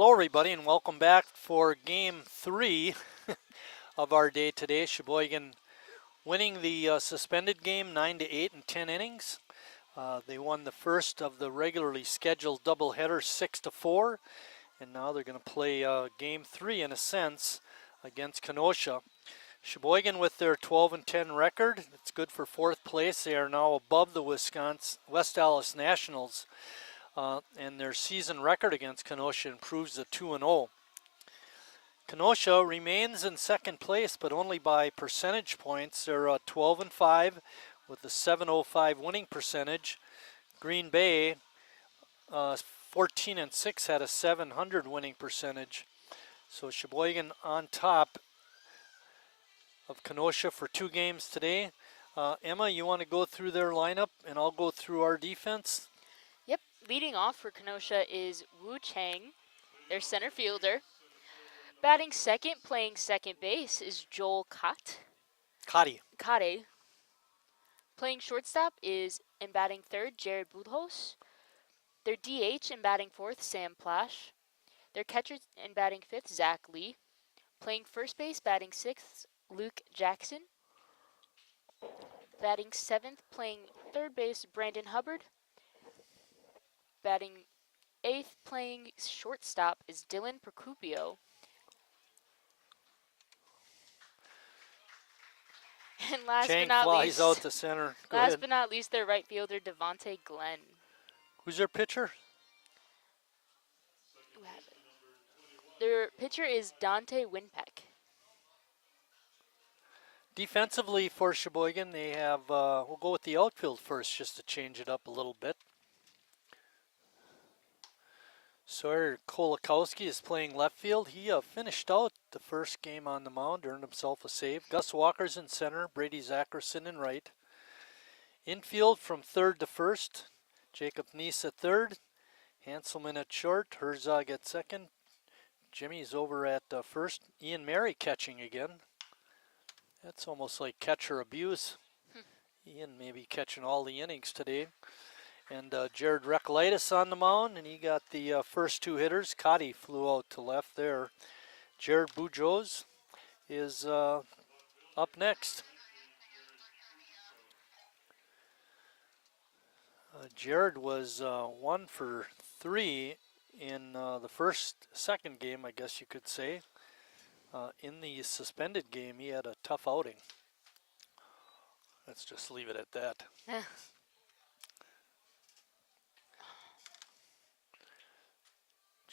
Hello everybody and welcome back for game 3 of our day today. Sheboygan winning the suspended game 9-8 in 10 innings. They won the first of the regularly scheduled doubleheader 6-4, and now they're going to play game 3 in a sense against Kenosha. Sheboygan with their 12-10 record, it's good for 4th place. They are now above the West Allis Nationals. And their season record against Kenosha improves to 2-0. Kenosha remains in 2nd place, but only by percentage points. They're 12-5 with a .705 winning percentage. Green Bay, 14-6, had a .700 winning percentage. So Sheboygan on top of Kenosha for 2 games today. Emma, you want to go through their lineup, and I'll go through our defense? Yep, leading off for Kenosha is Wu Chang, their center fielder. Batting second, playing second base, is Joel Kade. Playing shortstop is, and batting third, Jared Budhos. Their DH and batting fourth, Sam Plash. Their catcher and batting fifth, Zach Lee. Playing first base, batting sixth, Luke Jackson. Batting seventh, playing third base, Brandon Hubbard. Batting eighth, playing shortstop, is Dylan Procupio. And last Chang but not flies least, out to center. last but not least, their right fielder, Devontae Glenn. Who's their pitcher? Their pitcher is Dante Winpeck. Defensively for Sheboygan, they have, we'll go with the outfield first just to change it up a little bit. Sawyer Kolakowski is playing left field. He finished out the first game on the mound, earned himself a save. Gus Walker's in center, Brady Zackerson in right. Infield from third to first, Jacob Neese at third, Hanselman at short, Herzog at second. Jimmy's over at first. Ian Mary catching again. That's almost like catcher abuse. Ian may be catching all the innings today. And Jared Recklitis on the mound, and he got the first 2 hitters. Cotty flew out to left there. Jared Boujos is up next. Jared was 1 for 3 in the second game, I guess you could say. In the suspended game, he had a tough outing. Let's just leave it at that.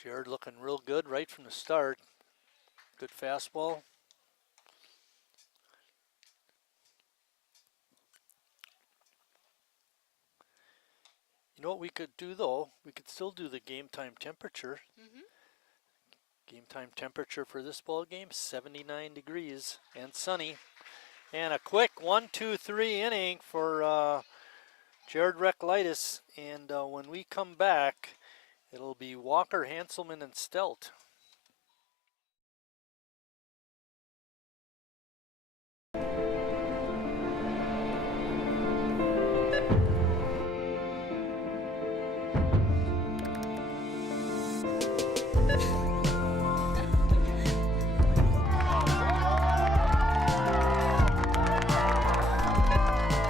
Jared looking real good right from the start. Good fastball. You know what we could do though? We could still do the game time temperature. Game time temperature for this ball game, 79 degrees and sunny. And a quick 1-2-3 inning for Jared Recklitis. And when we come back, it'll be Walker, Hanselman, and Stelt.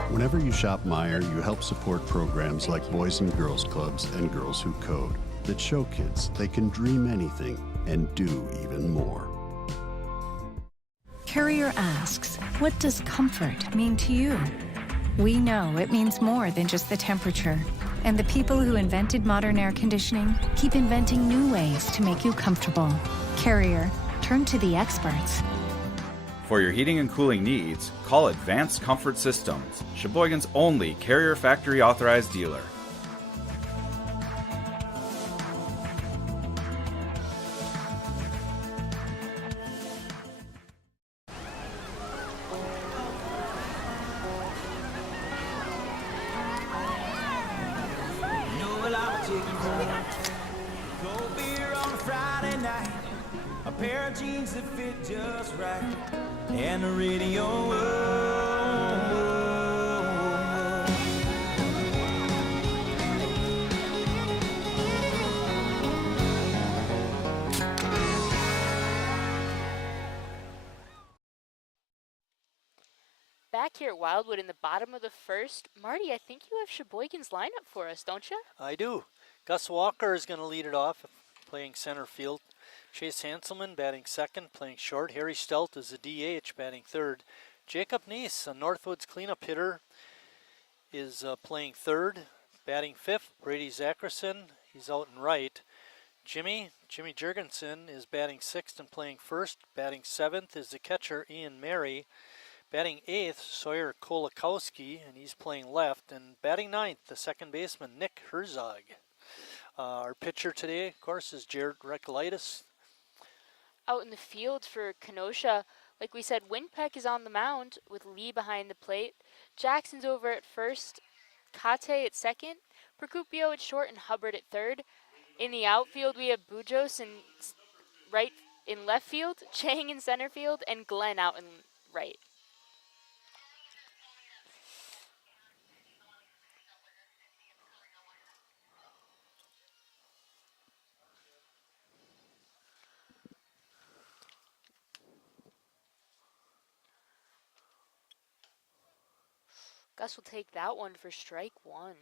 Whenever you shop Meijer, you help support programs like Boys and Girls Clubs and Girls Who Code that show kids they can dream anything and do even more. Carrier asks, what does comfort mean to you? We know it means more than just the temperature. And the people who invented modern air conditioning keep inventing new ways to make you comfortable. Carrier, turn to the experts. For your heating and cooling needs, call Advanced Comfort Systems, Sheboygan's only Carrier factory authorized dealer. Pair of jeans that fit just right, and the radio. back here at Wildwood in the bottom of the first. Marty, I think you have Sheboygan's lineup for us, don't you? I do. Gus Walker is going to lead it off, playing center field. Chase Hanselman batting second, playing short. Harry Stelt is a DH, batting third. Jacob Neese, a Northwoods cleanup hitter, is playing third, batting fifth. Brady Zackerson, he's out in right. Jimmy Jurgensen is batting sixth and playing first. Batting seventh is the catcher Ian Mary. Batting eighth, Sawyer Kolakowski, and he's playing left. And batting ninth, the second baseman Nick Herzog. Our pitcher today, of course, is Jared Recolaitis. Out in the field for Kenosha, like we said, Winpeck is on the mound with Lee behind the plate. Jackson's over at first, Kate at second, Procupio at short, and Hubbard at third. In the outfield, we have Bujos in left field, Chang in center field, and Glenn out in right. Gus will take that one for strike one.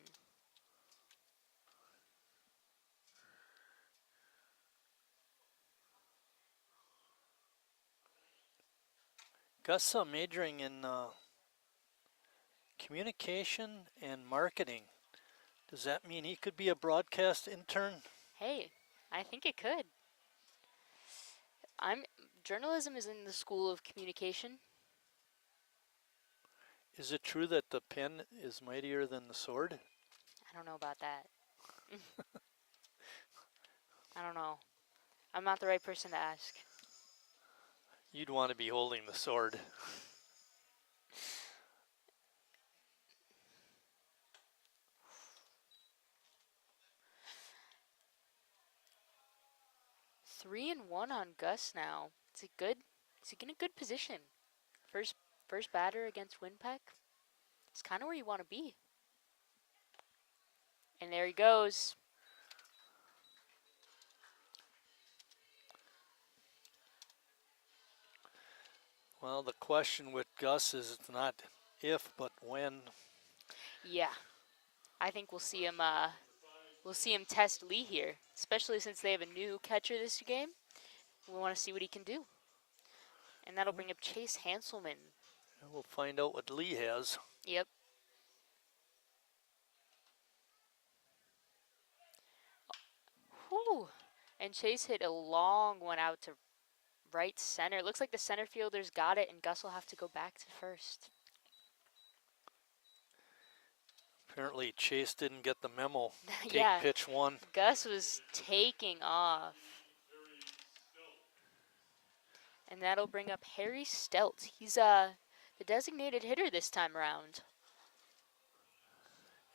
Gus majoring in communication and marketing. Does that mean he could be a broadcast intern? Hey, I think it could. Journalism is in the school of communication. Is it true that the pen is mightier than the sword? I don't know about that. I don't know. I'm not the right person to ask. You'd want to be holding the sword. Three and one on Gus now. It's in a good position. First batter against Winpeck. It's kind of where you want to be. And there he goes. Well, the question with Gus is it's not if, but when. Yeah, I think we'll see him. We'll see him test Lee here, especially since they have a new catcher this game. We want to see what he can do, and that'll bring up Chase Hanselman. We'll find out what Lee has. Yep. Whew. And Chase hit a long one out to right center. Looks like the center fielder's got it, and Gus will have to go back to first. Apparently Chase didn't get the memo. Take Yeah. pitch one. Gus was taking off. And that'll bring up Harry Stelt. He's the designated hitter this time around.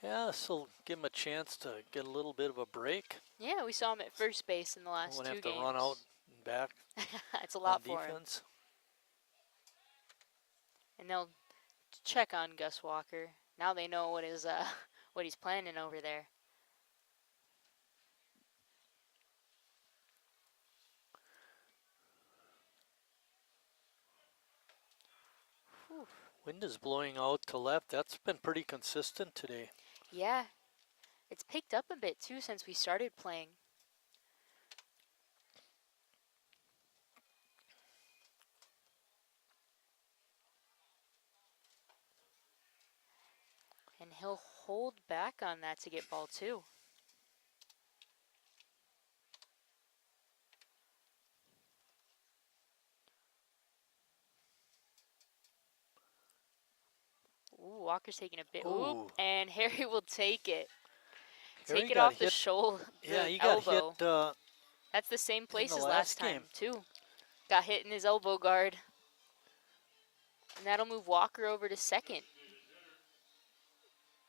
Yeah, this will give him a chance to get a little bit of a break. Yeah, we saw him at first base in the last Won't two have games. to run out and back It's a lot on for him. defense. And they'll check on Gus Walker. Now they know what he's planning over there. Whew. Wind is blowing out to left. That's been pretty consistent today. Yeah, it's picked up a bit too since we started playing. And he'll hold back on that to get ball two. Ooh, Walker's taking a bit. Ooh. And Harry will take it. Harry Take it got off the hit. shoulder. Yeah, he got elbow. hit That's the same place the as last last time, game. too. Got hit in his elbow guard. And that'll move Walker over to second.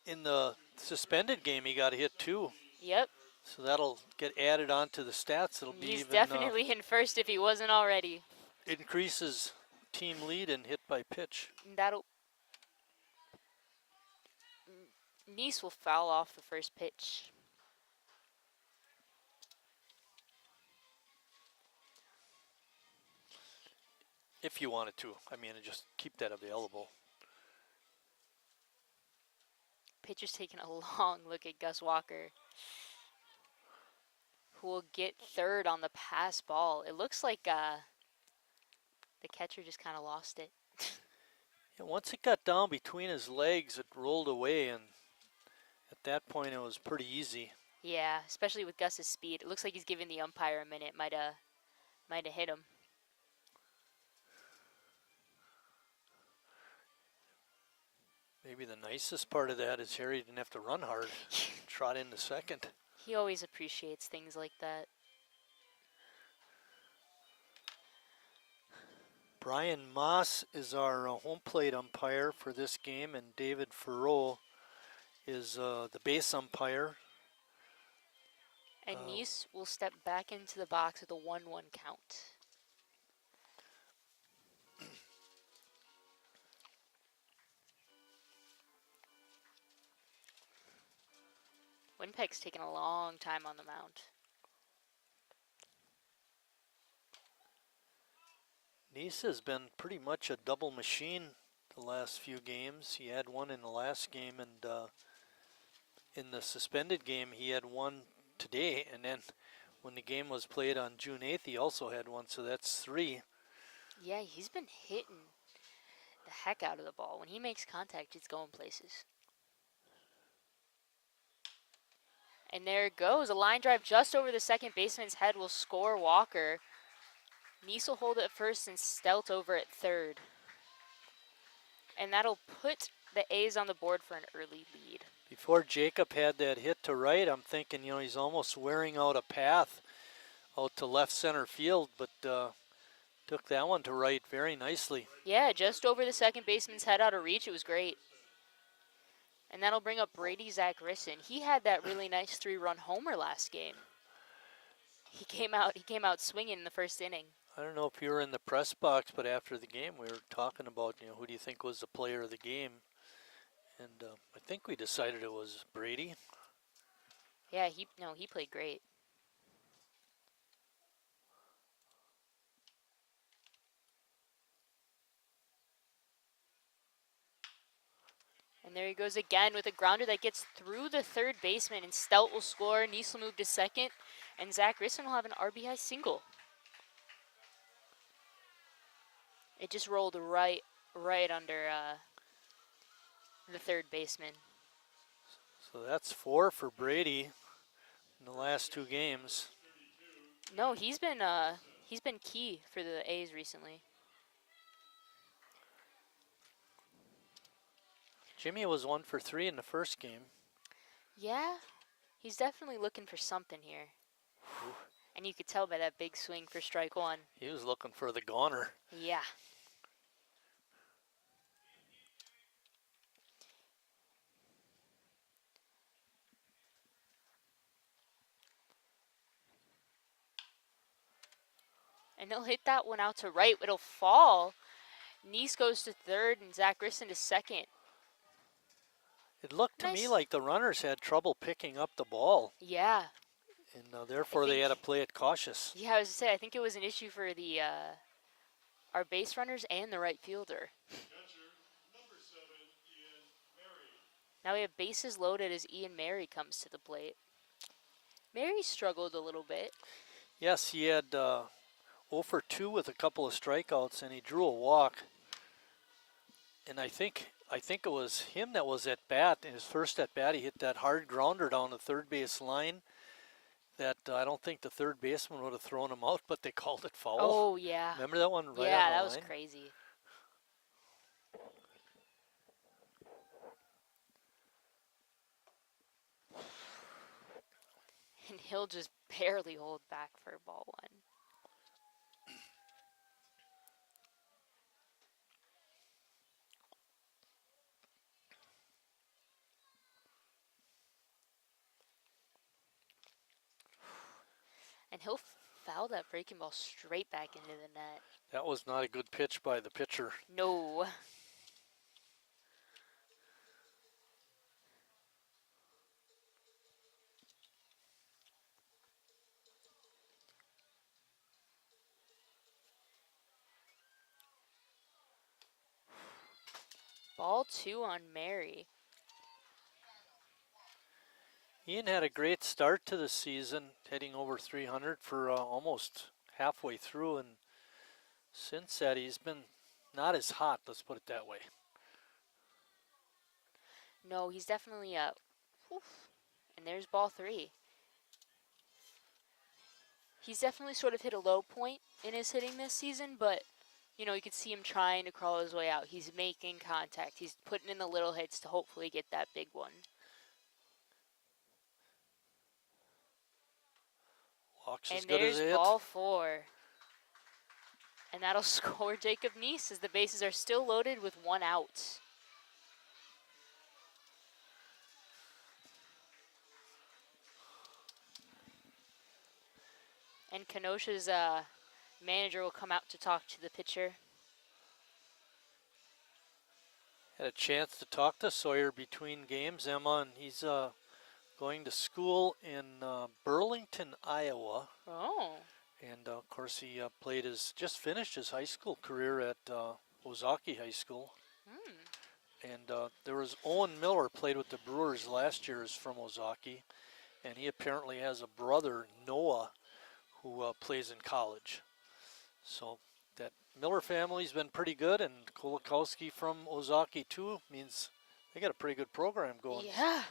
in the suspended game. He got hit too. Yep. So that'll get added onto the stats. It'll be He's even definitely in first if he wasn't already. increases team lead in hit by pitch. And that'll... Neese will foul off the first pitch. If you wanted to. I mean, just keep that available. Pitcher's taking a long look at Gus Walker, who will get third on the pass ball. It looks like the catcher just kind of lost it. Yeah, once it got down between his legs, it rolled away, and at that point, it was pretty easy. Yeah, especially with Gus's speed. It looks like he's giving the umpire a minute. Might have hit him. Maybe the nicest part of that is Harry didn't have to run hard. Trot into second. He always appreciates things like that. Brian Moss is our home plate umpire for this game, and David Farreau is the base umpire. And Nice will step back into the box with a 1-1 count. Winnipeg's taking a long time on the mound. Nice has been pretty much a double machine the last few games. He had one in the last game, and in the suspended game, he had one today. And then when the game was played on June 8th, he also had one, so that's 3. Yeah, he's been hitting the heck out of the ball. When he makes contact, it's going places. And there it goes. A line drive just over the second baseman's head will score Walker. Nice will hold it at first and Stelt over at third. And that'll put the A's on the board for an early lead. Before Jacob had that hit to right, I'm thinking, he's almost wearing out a path out to left center field, but took that one to right very nicely. Yeah, just over the second baseman's head out of reach. It was great. And that'll bring up Brady Zachrisson. He had that really nice 3-run homer last game. He came out swinging in the first inning. I don't know if you were in the press box, but after the game we were talking about, who do you think was the player of the game? And I think we decided it was Brady. Yeah, he played great. And there he goes again with a grounder that gets through the third baseman, and Stelt will score. Nice will move to second, and Zach Risson will have an RBI single. It just rolled right under the third baseman. So that's 4 for Brady in the last 2 games. No, he's been key for the A's recently. Jimmy was 1 for 3 in the first game. Yeah, he's definitely looking for something here. And you could tell by that big swing for strike 1. He was looking for the goner. Yeah. And he'll hit that one out to right. It'll fall. Nice goes to third and Zach Risson to second. It looked to me like the runners had trouble picking up the ball. Yeah. And therefore they had to play it cautious. Yeah, I was to say, I think it was an issue for the our base runners and the right fielder. Now we have bases loaded as Ian Mary comes to the plate. Mary struggled a little bit. Yes, he had 0 for 2 with a couple of strikeouts, and he drew a walk. And I think it was him that was at bat. In his first at bat, he hit that hard grounder down the third base line that I don't think the third baseman would have thrown him out, but they called it foul. Oh, yeah. Remember that one right on the Yeah, that line? was crazy. And he'll just barely hold back for ball 1. And he'll foul that breaking ball straight back into the net. That was not a good pitch by the pitcher. No. Ball 2 on Mary. Ian had a great start to the season, hitting over 300 for almost halfway through, and since that he's been not as hot, let's put it that way. No, he's definitely up. And there's ball 3. He's definitely sort of hit a low point in his hitting this season, but you know, you could see him trying to crawl his way out. He's making contact. He's putting in the little hits to hopefully get that big one. Walks And as good as there's a hit. ball 4. And that'll score Jacob Neese as the bases are still loaded with 1 out. And Kenosha's manager will come out to talk to the pitcher. Had a chance to talk to Sawyer between games, Emma, and he's going to school in Burlington, Iowa. Oh. And of course, he just finished his high school career at Ozaki High School. And there was Owen Miller, played with the Brewers last year, is from Ozaki, and he apparently has a brother, Noah, who plays in college. So that Miller family's been pretty good, and Kolakowski from Ozaki too means they got a pretty good program going. Yeah.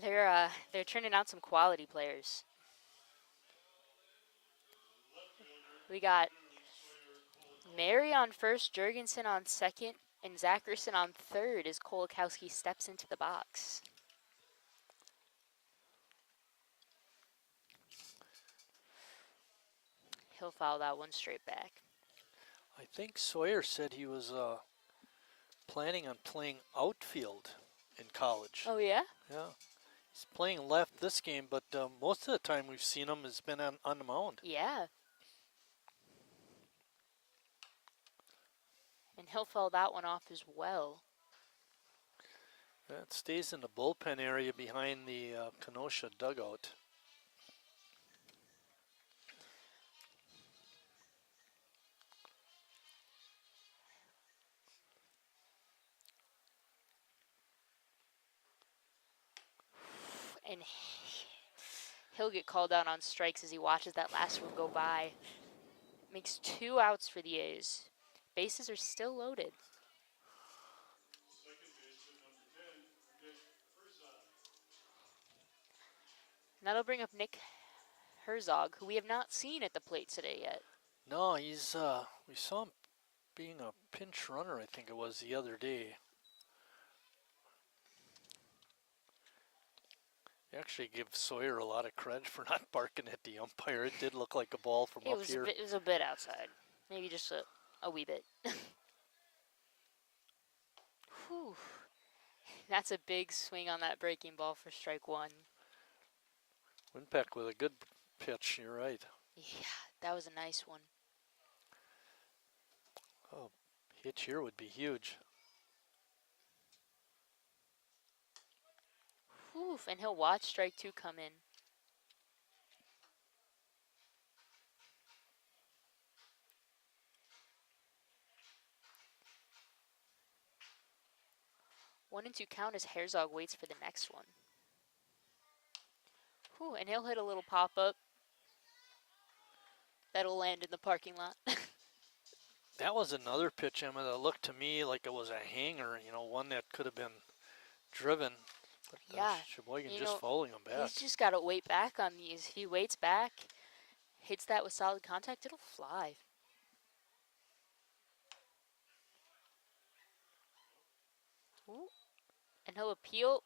They're turning out some quality players. We got Mary on first, Jurgensen on second, and Zackerson on third as Kolakowski steps into the box. He'll foul that one straight back. I think Sawyer said he was planning on playing outfield in college. Oh, yeah? Yeah. He's playing left this game, but most of the time we've seen him has been on the mound. Yeah. And he'll foul that one off as well. It stays in the bullpen area behind the Kenosha dugout. And he'll get called out on strikes as he watches that last one go by. Makes 2 outs for the A's. Bases are still loaded. And that'll bring up Nick Herzog, who we have not seen at the plate today yet. No, he's we saw him being a pinch runner, I think it was the other day. I actually give Sawyer a lot of credit for not barking at the umpire. It did look like a ball from up here. It was a bit outside. Maybe just a wee bit. Whew. That's a big swing on that breaking ball for strike 1. Winpeck with a good pitch, you're right. Yeah, that was a nice one. Oh, hitch here would be huge. Whew, and he'll watch strike 2 come in. One and 2 count as Herzog waits for the next one. Whew, and he'll hit a little pop-up. That'll land in the parking lot. That was another pitch, Emma, that looked to me like it was a hanger, you know, one that could have been driven. But Yeah, Sheboygan you just know, following him back. He's just got to wait back on these. If he waits back, hits that with solid contact, it'll fly. Ooh. And he'll appeal.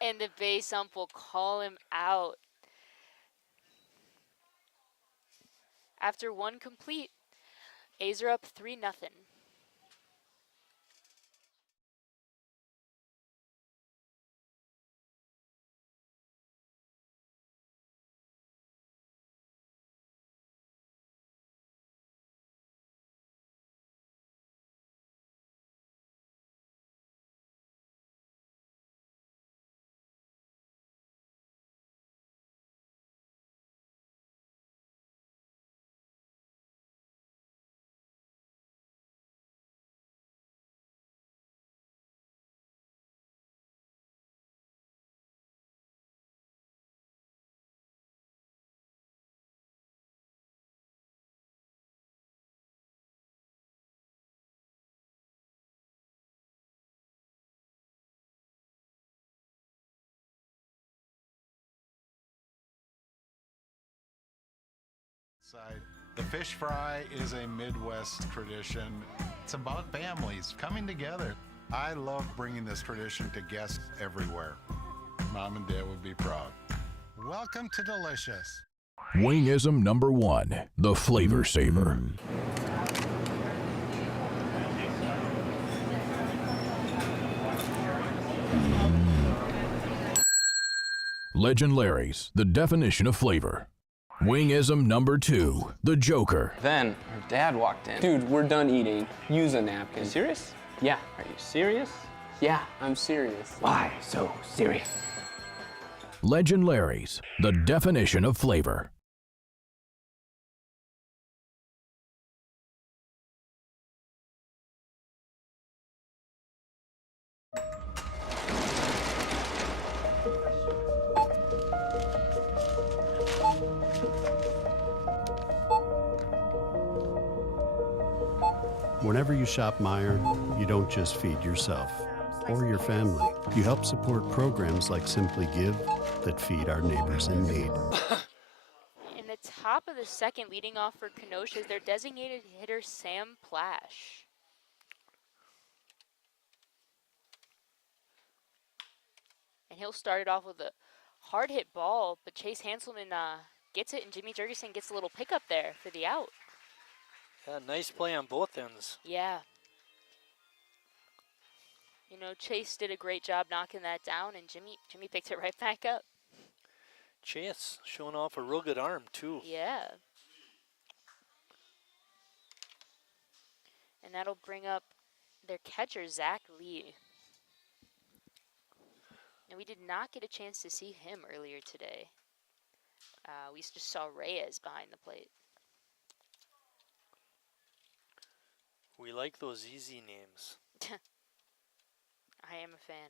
And the base ump will call him out. After 1 complete, A's are up 3-0. The fish fry is a Midwest tradition. It's about families coming together. I love bringing this tradition to guests everywhere. Mom and Dad would be proud. Welcome to Delicious. Wingism number 1, the Flavor Saver. Legend Larry's, the definition of flavor. Wingism number 2, the Joker. Then her dad walked in. Dude, we're done eating. Use a napkin. You serious? Yeah. Are you serious? Yeah, I'm serious. Why so serious? Legend Larry's, the definition of flavor. Whenever you shop Meyer, you don't just feed yourself or your family. You help support programs like Simply Give that feed our neighbors in need. In the top of the second, leading off for Kenosha, is their designated hitter, Sam Plash. And he'll start it off with a hard hit ball, but Chase Hanselman gets it, and Jimmy Jurgensen gets a little pickup there for the out. Yeah, nice play on both ends. Yeah. You know, Chase did a great job knocking that down, and Jimmy picked it right back up. Chase showing off a real good arm, too. Yeah. And that'll bring up their catcher, Zach Lee. And we did not get a chance to see him earlier today. We just saw Reyes behind the plate. We like those easy names. I am a fan.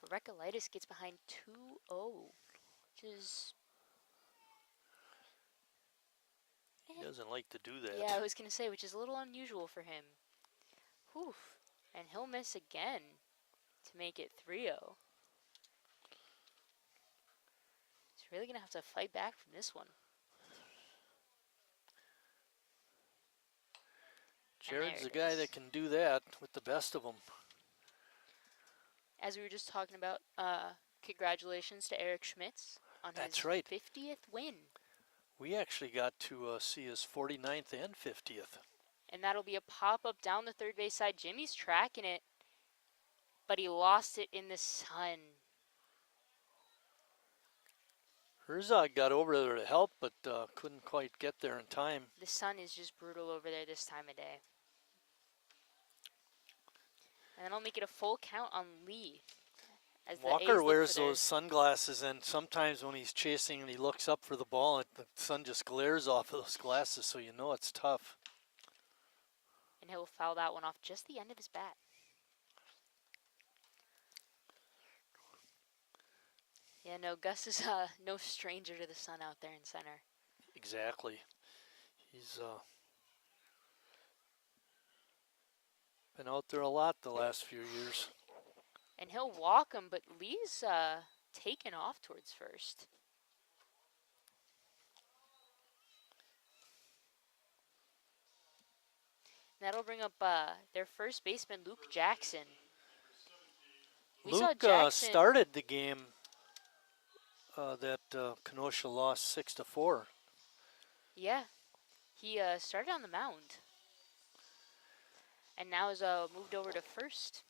But Recolytis gets behind 2-0, which is... He doesn't like to do that. Yeah, I was going to say, which is a little unusual for him. Whew. And he'll miss again to make it 3-0. He's really going to have to fight back from this one. Jared's the guy that can do that with the best of them. As we were just talking about, congratulations to Eric Schmitz on his 50th win. We actually got to see his 49th and 50th. And that'll be a pop-up down the third base side. Jimmy's tracking it, but he lost it in the sun. Herzog got over there to help, but couldn't quite get there in time. The sun is just brutal over there this time of day. And then I'll make it a full count on Lee. As Walker wears those sunglasses, and sometimes when he's chasing and he looks up for the ball, the sun just glares off of those glasses, so you know it's tough. And he'll foul that one off just the end of his bat. Yeah, no, Gus is no stranger to the sun out there in center. Exactly. He's been out there a lot the last few years. And he'll walk him, but Lee's taken off towards first. That'll bring up their first baseman, Luke Jackson. Luke started the game that Kenosha lost 6-4. Yeah, he started on the mound. And now is moved over to first.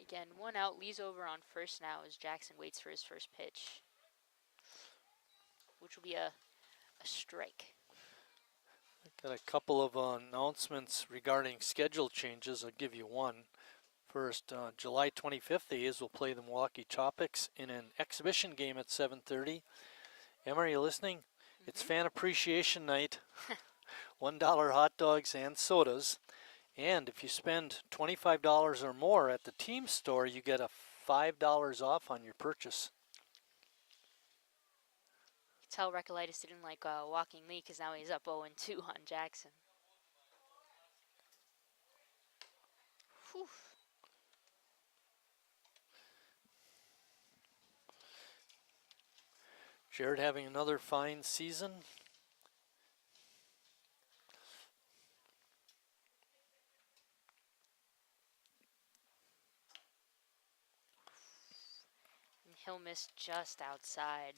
Again, one out. Lee's over on first now as Jackson waits for his first pitch, which will be a strike. Got a couple of announcements regarding schedule changes. I'll give you one. First, July 25th, the A's will play the Milwaukee Tropics in an exhibition game at 7:30. Emma, are you listening? It's Fan Appreciation Night. $1 hot dogs and sodas. And if you spend $25 or more at the team store, you get a $5 off on your purchase. Tell Recolytis didn't like walking Lee because now he's up 0-2 on Jackson. Jared having another fine season. And he'll miss just outside.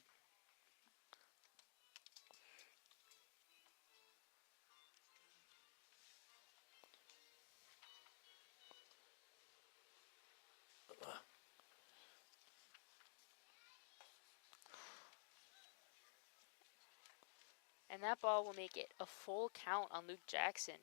And that ball will make it a full count on Luke Jackson.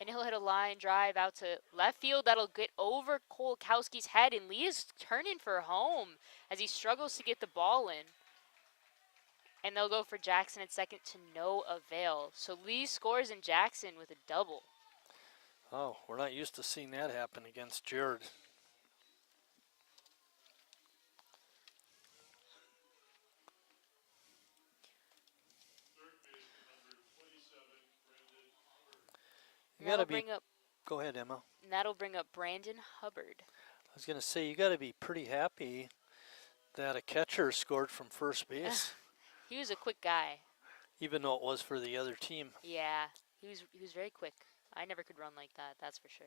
And he'll hit a line drive out to left field. That'll get over Kolkowski's head. And Lee is turning for home as he struggles to get the ball in. And they'll go for Jackson at second to no avail. So Lee scores and Jackson with a double. Oh, we're not used to seeing that happen against Jared. You gotta be. Go ahead, Emma. And that'll bring up Brandon Hubbard. I was gonna say you gotta be pretty happy that a catcher scored from first base. He was a quick guy. Even though it was for the other team. Yeah, he was very quick. I never could run like that, that's for sure.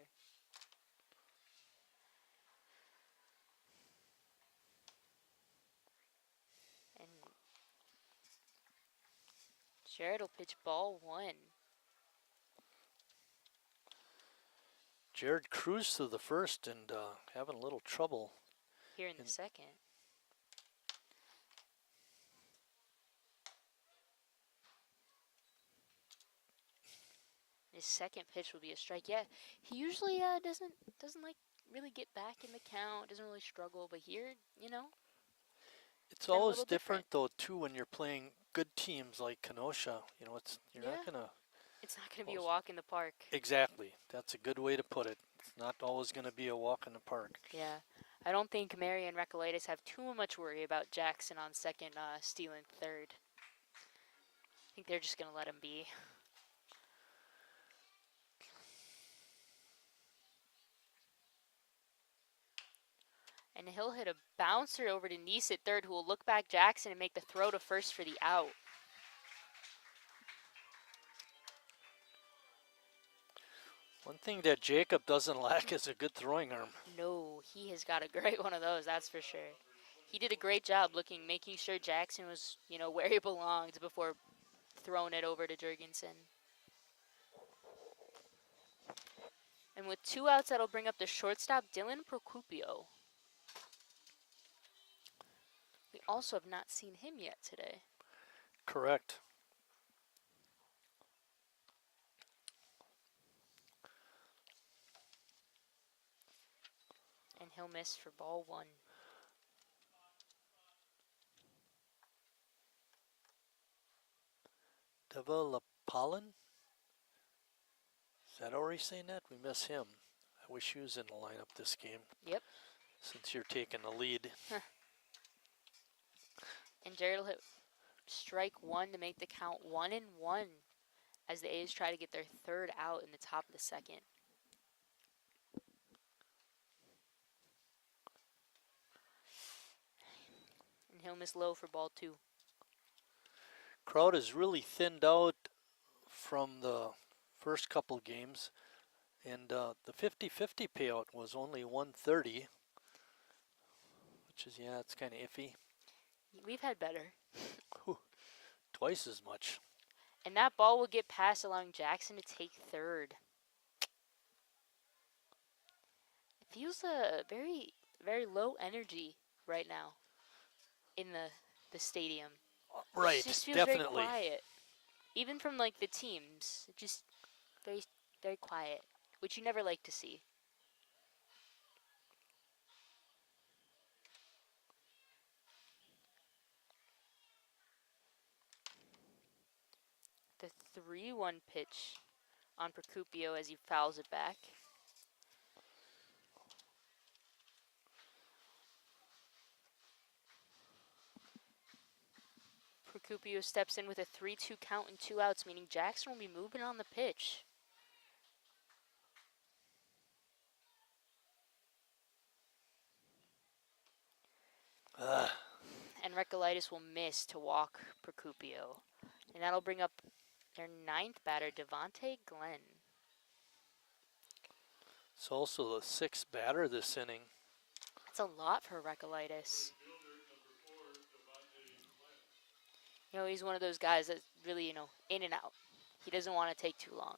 And Jared will pitch ball 1. Jared cruised through the first and having a little trouble here in the second. His second pitch will be a strike. Yeah, he usually doesn't like really get back in the count. Doesn't really struggle, but here, you know, it's always different though too when you're playing good teams like Kenosha. You know, you're not gonna. It's not gonna be a walk in the park. Exactly. That's a good way to put it. It's not always gonna be a walk in the park. Yeah, I don't think Mary and Recoletis have too much worry about Jackson on second, stealing third. I think they're just gonna let him be. And he'll hit a bouncer over to Neese at third, who will look back Jackson and make the throw to first for the out. One thing that Jacob doesn't lack is a good throwing arm. No, he has got a great one of those, that's for sure. He did a great job making sure Jackson was, you know, where he belonged before throwing it over to Jurgensen. And with 2 outs, that'll bring up the shortstop, Dylan Procupio. We also have not seen him yet today. Correct. And he'll miss for ball 1. Developalin? Is that already saying that? We miss him. I wish he was in the lineup this game. Yep. Since you're taking the lead. And Jared will hit strike 1 to make the count 1-1 as the A's try to get their third out in the top of the second. And he'll miss low for ball 2. Crowd is really thinned out from the first couple games, and the 50-50 payout was only 130, which is, yeah, it's kind of iffy. We've had better. Twice as much. And that ball will get past, allowing Jackson to take third. It feels very, very low energy right now in the stadium. Right, it just feels definitely. Very quiet. Even from like the teams, just very, very quiet, which you never like to see. The 3-1 pitch on Procupio as he fouls it back. Procupio steps in with a 3-2 count and 2 outs, meaning Jackson will be moving on the pitch. And Recolytis will miss to walk Procupio. And that'll bring up their 9th batter, Devontae Glenn. It's also the 6th batter this inning. That's a lot for Recolytis. You know, he's one of those guys that's really, you know, in and out. He doesn't want to take too long.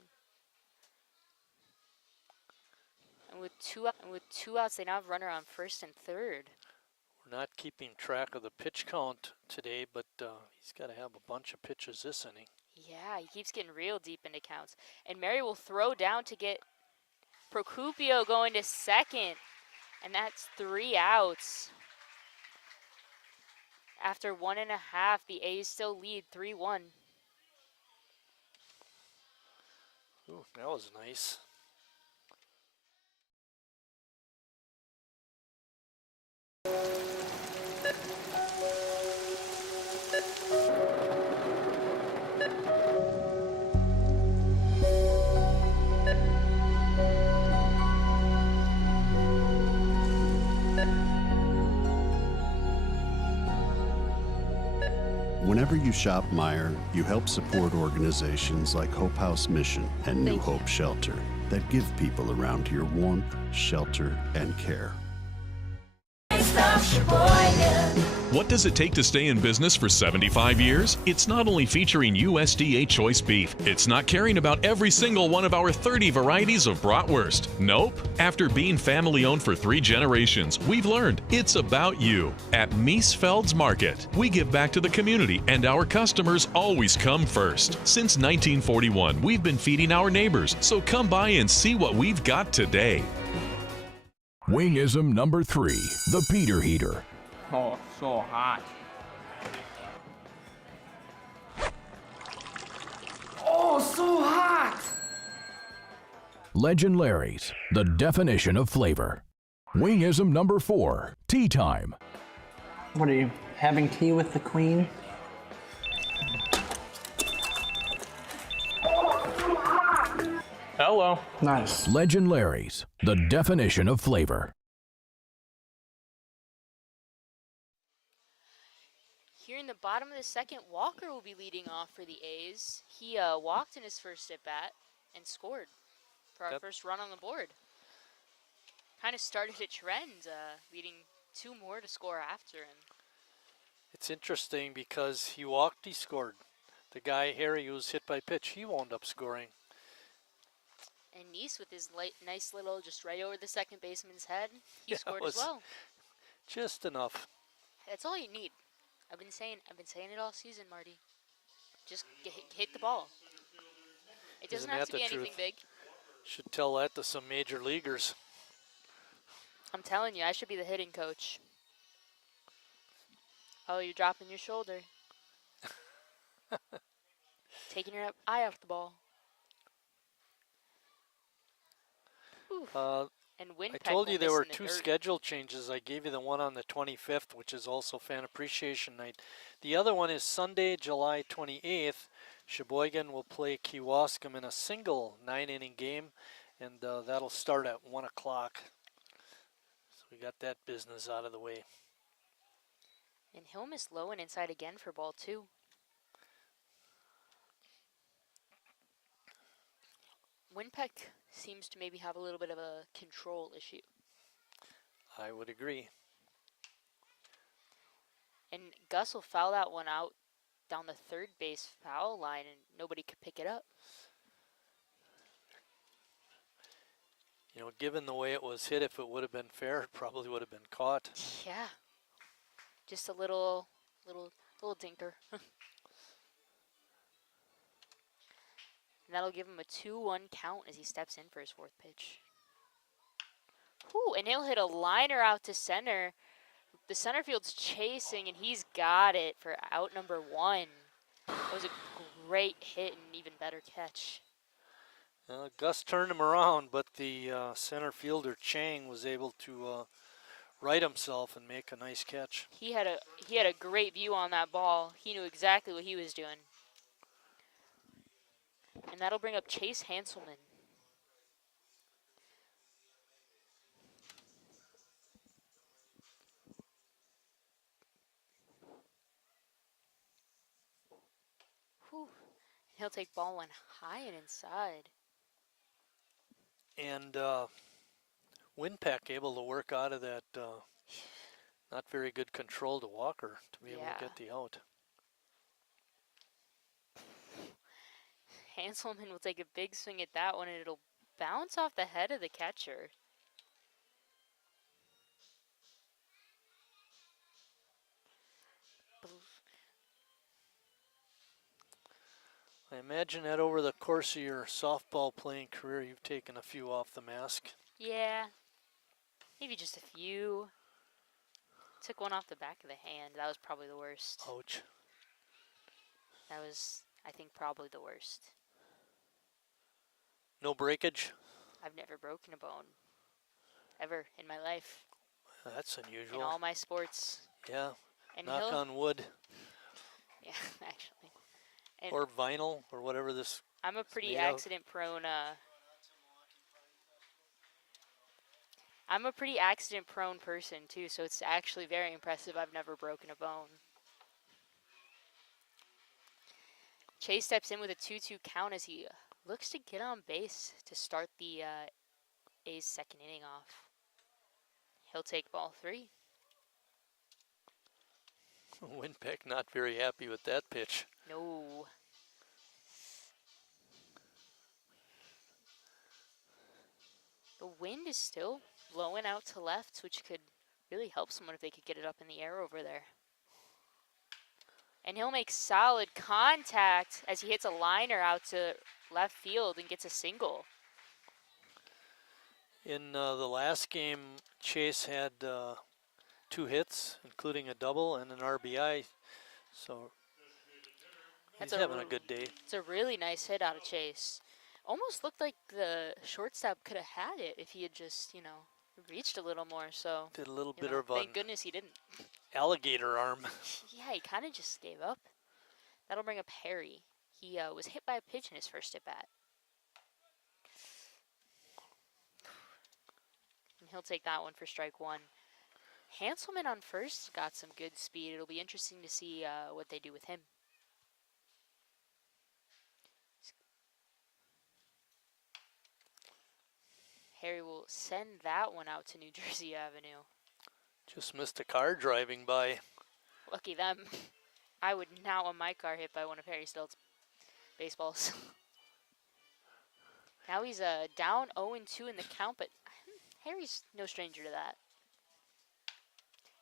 And with two outs, they now have runner on first and third. We're not keeping track of the pitch count today, but he's got to have a bunch of pitches this inning. Yeah, he keeps getting real deep into counts. And Mary will throw down to get Procupio going to second. And that's 3 outs. After 1.5, the A's still lead 3-1. Ooh, that was nice. Whenever you shop Meijer, you help support organizations like Hope House Mission and New Hope Shelter that give people around here warmth, shelter, and care. What does it take to stay in business for 75 years? It's not only featuring USDA choice beef. It's not caring about every single one of our 30 varieties of bratwurst. Nope. After being family owned for 3 generations, we've learned it's about you. At Miesfeld's Market, we give back to the community and our customers always come first. Since 1941, we've been feeding our neighbors, so come by and see what we've got today. Wingism number 3, the Peter Heater. Oh, so hot. Oh, so hot! Legend Larry's, the definition of flavor. Wingism number 4, tea time. What are you, having tea with the queen? Hello. Nice. Legend Larry's, the definition of flavor. Here in the bottom of the second, Walker will be leading off for the A's. He walked in his first at-bat and scored for our first run on the board. Kind of started a trend, leading 2 more to score after him. It's interesting because he walked, he scored. The guy, Harry, who was hit by pitch, he wound up scoring. And Nice with his nice little, just right over the second baseman's head, he scored as well. Just enough. That's all you need. I've been saying it all season, Marty. Just hit the ball. It doesn't have to be anything big. Should tell that to some major leaguers. I'm telling you, I should be the hitting coach. Oh, you're dropping your shoulder. Taking your eye off the ball. And I told you there were 2 schedule changes. I gave you the one on the 25th, which is also Fan Appreciation Night. The other one is Sunday, July 28th. Sheboygan will play Kewaskum in a single 9-inning game, and that'll start at 1 o'clock. So we got that business out of the way. And he'll miss low and inside again for ball 2. Winpeck seems to maybe have a little bit of a control issue. I would agree. And Gus will foul that one out down the third base foul line, and nobody could pick it up. You know, given the way it was hit, if it would have been fair, it probably would have been caught. Yeah. Just a little dinker. And that'll give him a 2-1 count as he steps in for his 4th pitch. Whew, and he'll hit a liner out to center. The center field's chasing, and he's got it for out number 1. That was a great hit and even better catch. Gus turned him around, but the center fielder, Chang, was able to right himself and make a nice catch. He had a great view on that ball. He knew exactly what he was doing. And that'll bring up Chase Hanselman. Whew. He'll take ball one high and inside. And Winpeck able to work out of that not very good control to Walker to be able to get the out. Hanselman will take a big swing at that one, and it'll bounce off the head of the catcher. I imagine that over the course of your softball playing career, you've taken a few off the mask. Yeah, maybe just a few. Took one off the back of the hand. That was probably the worst. Ouch. That was, I think, probably the worst. No breakage? I've never broken a bone. Ever in my life. That's unusual. In all my sports. Yeah. And knock on wood. Yeah, actually. And or vinyl, or whatever this. I'm a pretty accident-prone. I'm a pretty accident-prone person too, so it's actually very impressive. I've never broken a bone. Chase steps in with a 2-2 count as he looks to get on base to start the A's second inning off. He'll take ball 3. Winpeck not very happy with that pitch. No. The wind is still blowing out to left, which could really help someone if they could get it up in the air over there. And he'll make solid contact as he hits a liner out to left field and gets a single. In the last game, Chase had 2 hits, including a double and an RBI. So he's having a good day. It's a really nice hit out of Chase. Almost looked like the shortstop could have had it if he had just, reached a little more. So did a little bit of thank goodness he didn't. Alligator arm. Yeah, he kind of just gave up. That'll bring up Harry. He was hit by a pitch in his first at bat. And he'll take that one for strike 1. Hanselman on first got some good speed. It'll be interesting to see what they do with him. Harry will send that one out to New Jersey Avenue. Just missed a car driving by. Lucky them. I would not want my car hit by one of Harry Steltz's baseballs. Now he's down 0-2 in the count, but Harry's no stranger to that.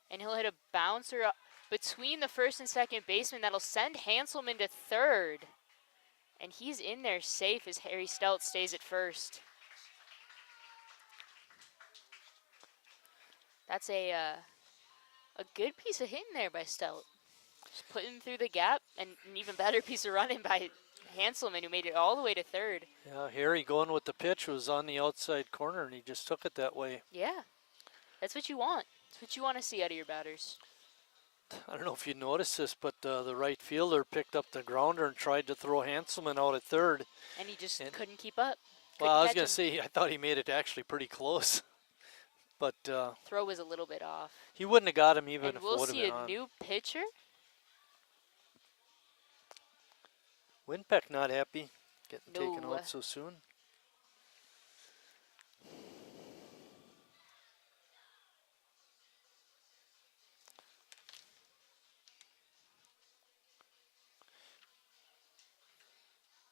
And he'll hit a bouncer up between the first and second baseman that'll send Hanselman to third. And he's in there safe as Harry Steltz stays at first. That's a good piece of hitting there by Steltz. Just putting him through the gap, and an even better piece of running by Hanselman, who made it all the way to third. Yeah, Harry going with the pitch was on the outside corner, and he just took it that way. Yeah, that's what you want. That's what you want to see out of your batters. I don't know if you noticed this, but the right fielder picked up the grounder and tried to throw Hanselman out at third. And he just couldn't keep up. Well, I was going to say, I thought he made it actually pretty close. But throw was a little bit off. He wouldn't have got him even and if we'll it would have been on. see a new pitcher. Winpeck not happy getting taken out so soon.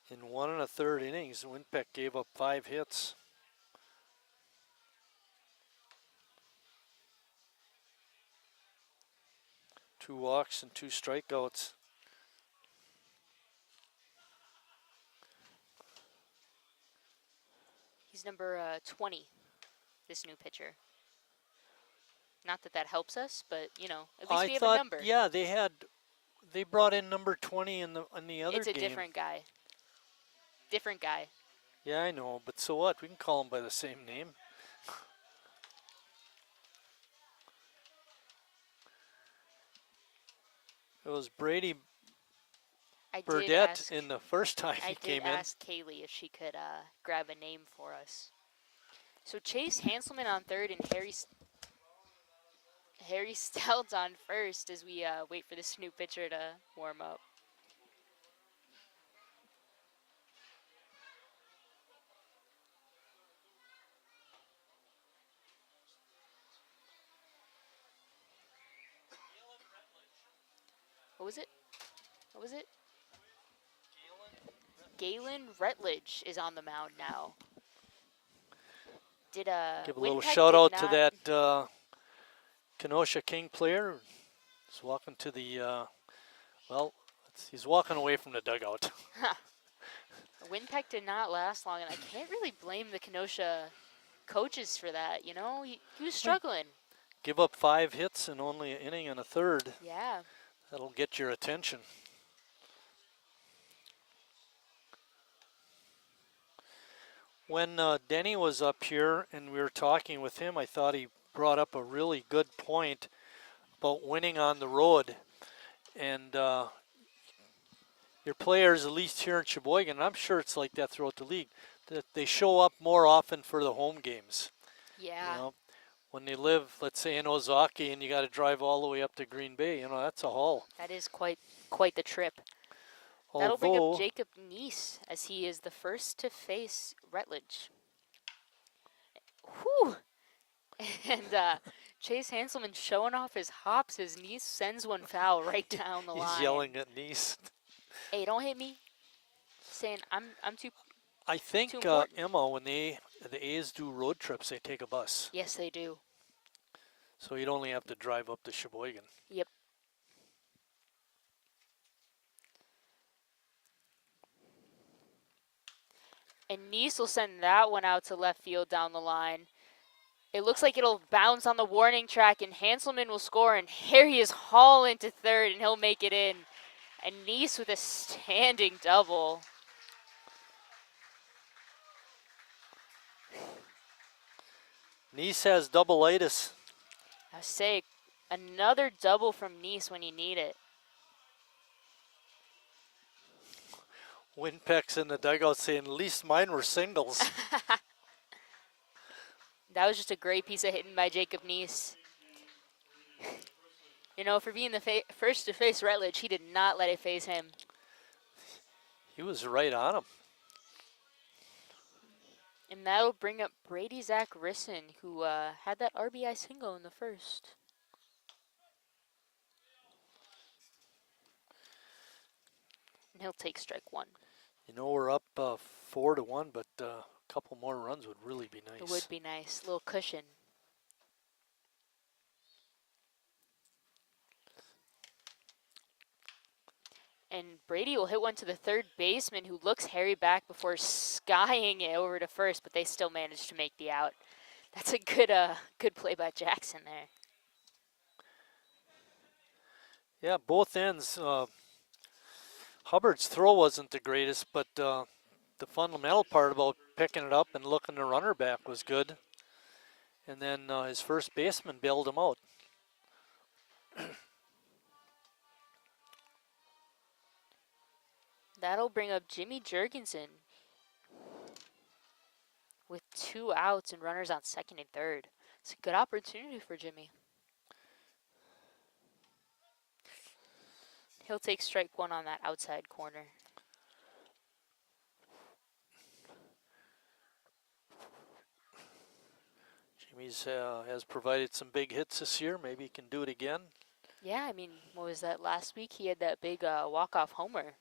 In 1 1/3 innings, Winpeck gave up 5 hits. Two walks and 2 strikeouts. He's number 20, this new pitcher. Not that that helps us, but at least we have a number. Yeah, they brought in number 20 in the other game. It's a different guy. Different guy. Yeah, I know, but so what? We can call him by the same name. It was Brady I did Burdette ask. in the first time I he did came in. ask Kaylee if she could grab a name for us. So Chase Hanselman on third and Harry Stout on first as we wait for this new pitcher to warm up. What was it? What was it? Galen Rutledge is on the mound now. Did Give a little Winpeck shout did out not, to that Kenosha King player. He's walking to the, he's walking away from the dugout. Winpeck did not last long, and I can't really blame the Kenosha coaches for that. You know, he was struggling. Give up 5 hits in only an inning and a third. Yeah. That'll get your attention. When Denny was up here and we were talking with him, I thought he brought up a really good point about winning on the road. And your players, at least here in Sheboygan, and I'm sure it's like that throughout the league, that they show up more often for the home games. Yeah. You know, when they live, let's say in Ozaki, and you got to drive all the way up to Green Bay, you know, that's a haul. That is quite the trip. That'll bring up Jacob Neese as he is the first to face Rutledge. Whew! And Chase Hanselman showing off his hops. His Neese sends one foul right down the line. He's yelling at Neese. Hey, don't hit me. Saying I'm too. I think too Emma, when the A's do road trips, they take a bus. Yes, they do. So you'd only have to drive up to Sheboygan. Yep. And Neese will send that one out to left field down the line. It looks like it'll bounce on the warning track, and Hanselman will score, and Harry is hauling to third, and he'll make it in. And Neese with a standing double. Neese has double-itis. I say, another double from Neese when you need it. Winpeck's in the dugout saying, at least mine were singles. That was just a great piece of hitting by Jacob Neese. You know, for being the first to face Rutledge, he did not let it phase him. He was right on him. And that'll bring up Brady Zach Risson, who had that RBI single in the first. And he'll take strike one. You know, we're up 4-1, but a couple more runs would really be nice. It would be nice. A little cushion. And Brady will hit one to the third baseman, who looks Harry back before skying it over to first, but they still manage to make the out. That's a good play by Jackson there. Yeah, both ends. Hubbard's throw wasn't the greatest, but the fundamental part about picking it up and looking the runner back was good. And then his first baseman bailed him out. That'll bring up Jimmy Jurgensen with 2 outs and runners on second and third. It's a good opportunity for Jimmy. He'll take strike one on that outside corner. Jimmy's has provided some big hits this year. Maybe he can do it again. Yeah, I mean, what was that last week? He had that big walk-off homer.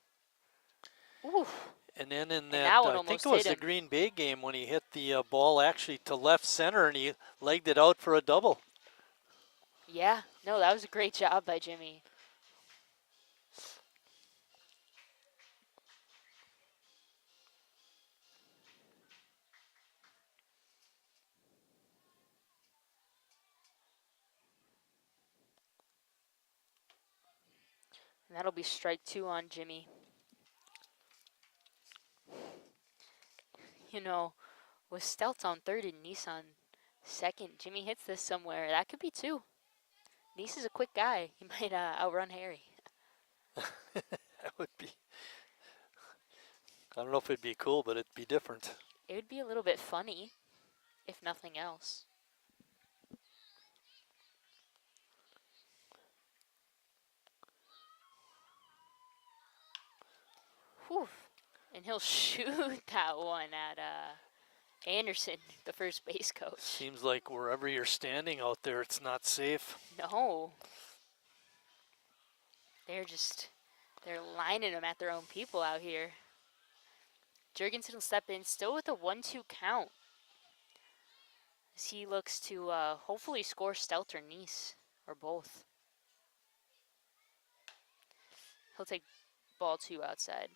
Oof. And then in that that, one I think almost it was hit the him. Green Bay game when he hit the ball actually to left center and he legged it out for a double. Yeah, no, that was a great job by Jimmy. And that'll be strike two on Jimmy. You know, with Stelz on third and Neese on second, Jimmy hits this somewhere. That could be two. Neese is a quick guy. He might outrun Harry. That would be, I don't know if it'd be cool, but it'd be different. It would be a little bit funny, if nothing else. Whew. And he'll shoot that one at Anderson, the first base coach. Seems like wherever you're standing out there, it's not safe. No. They're lining them at their own people out here. Jurgensen will step in, still with a 1-2 count. As he looks to hopefully score Stelt or Nice, or both. He'll take ball 2 outside.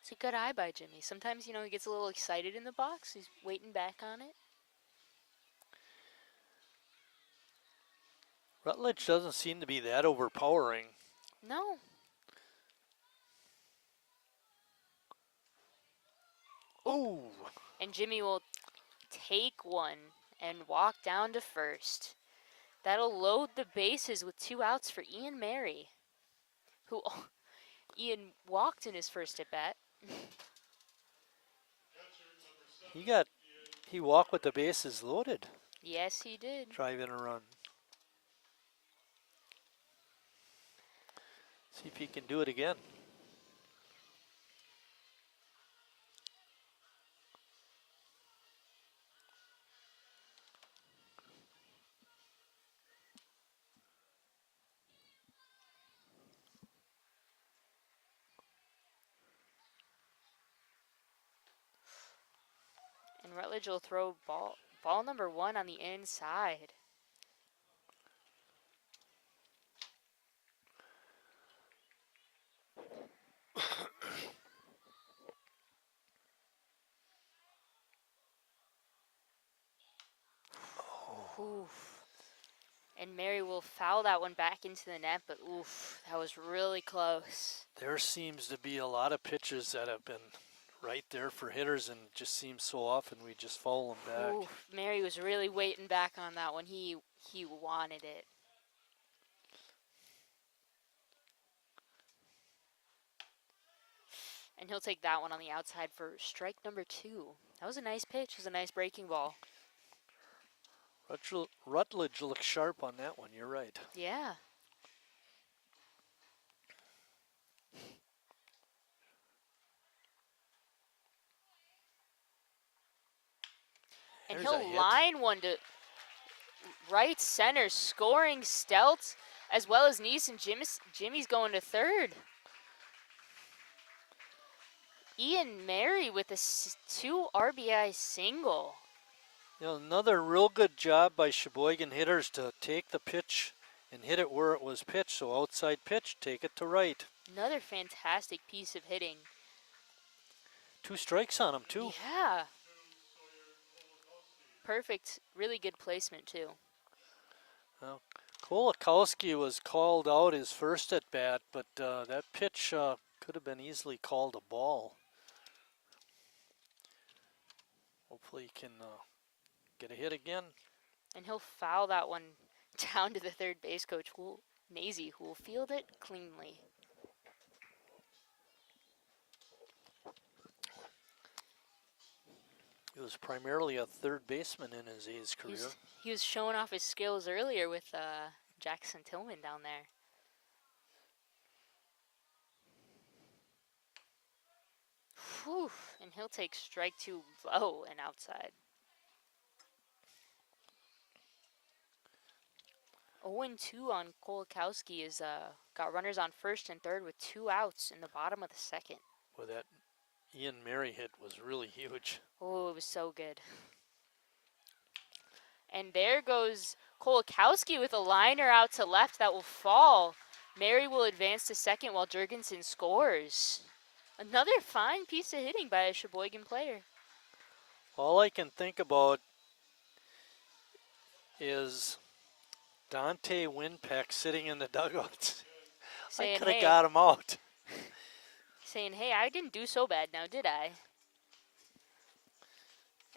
It's a good eye by Jimmy. Sometimes, he gets a little excited in the box. He's waiting back on it. Rutledge doesn't seem to be that overpowering. No. Ooh. And Jimmy will take one and walk down to first. That'll load the bases with 2 outs for Ian Mary, who Ian walked in his first at bat. He walked with the bases loaded. Yes, he did. Driving a run. See if he can do it again. And Rutledge will throw ball number 1 on the inside. Oof. And Mary will foul that one back into the net, but oof, that was really close. There seems to be a lot of pitches that have been right there for hitters, and it just seems so often we just foul them back. Oof, Mary was really waiting back on that one. He wanted it. And he'll take that one on the outside for strike number 2. That was a nice pitch. It was a nice breaking ball. Rutledge looks sharp on that one. You're right. Yeah. And he'll line one to right center, scoring Stelt as well as Nice, and Jimmy's going to third. Ian Mary with a 2 RBI single. Another real good job by Sheboygan hitters to take the pitch and hit it where it was pitched. So outside pitch, take it to right. Another fantastic piece of hitting. 2 strikes on him too. Yeah. Perfect. Really good placement too. Well, Kolakowski was called out his first at bat, but that pitch could have been easily called a ball. Hopefully he can get a hit again. And he'll foul that one down to the third base coach, Nazy, who will field it cleanly. He was primarily a third baseman in his A's career. He was showing off his skills earlier with Jackson Tillman down there. Whew, and he'll take strike 2 low and outside. 0-2 on Kolakowski is got runners on first and third with 2 outs in the bottom of the second. Well, that Ian Mary hit was really huge. Oh, it was so good. And there goes Kolakowski with a liner out to left that will fall. Mary will advance to second while Jurgensen scores. Another fine piece of hitting by a Sheboygan player. All I can think about is Dante Winpeck sitting in the dugouts. Saying, I could have hey, got him out. Saying, hey, I didn't do so bad now, did I?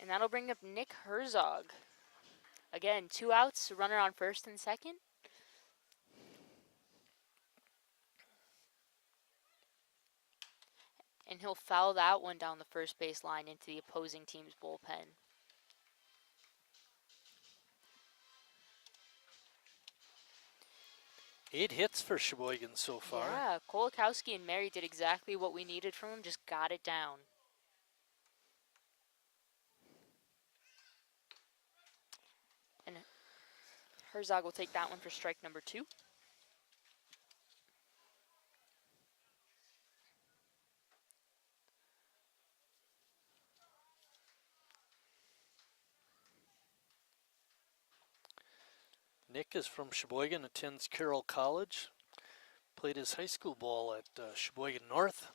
And that'll bring up Nick Herzog. Again, 2 outs, runner on first and second. And he'll foul that one down the first base line into the opposing team's bullpen. Eight hits for Sheboygan so far. Yeah, Kolakowski and Mary did exactly what we needed from him, just got it down. And Herzog will take that one for strike number 2. Nick is from Sheboygan, attends Carroll College. Played his high school ball at Sheboygan North.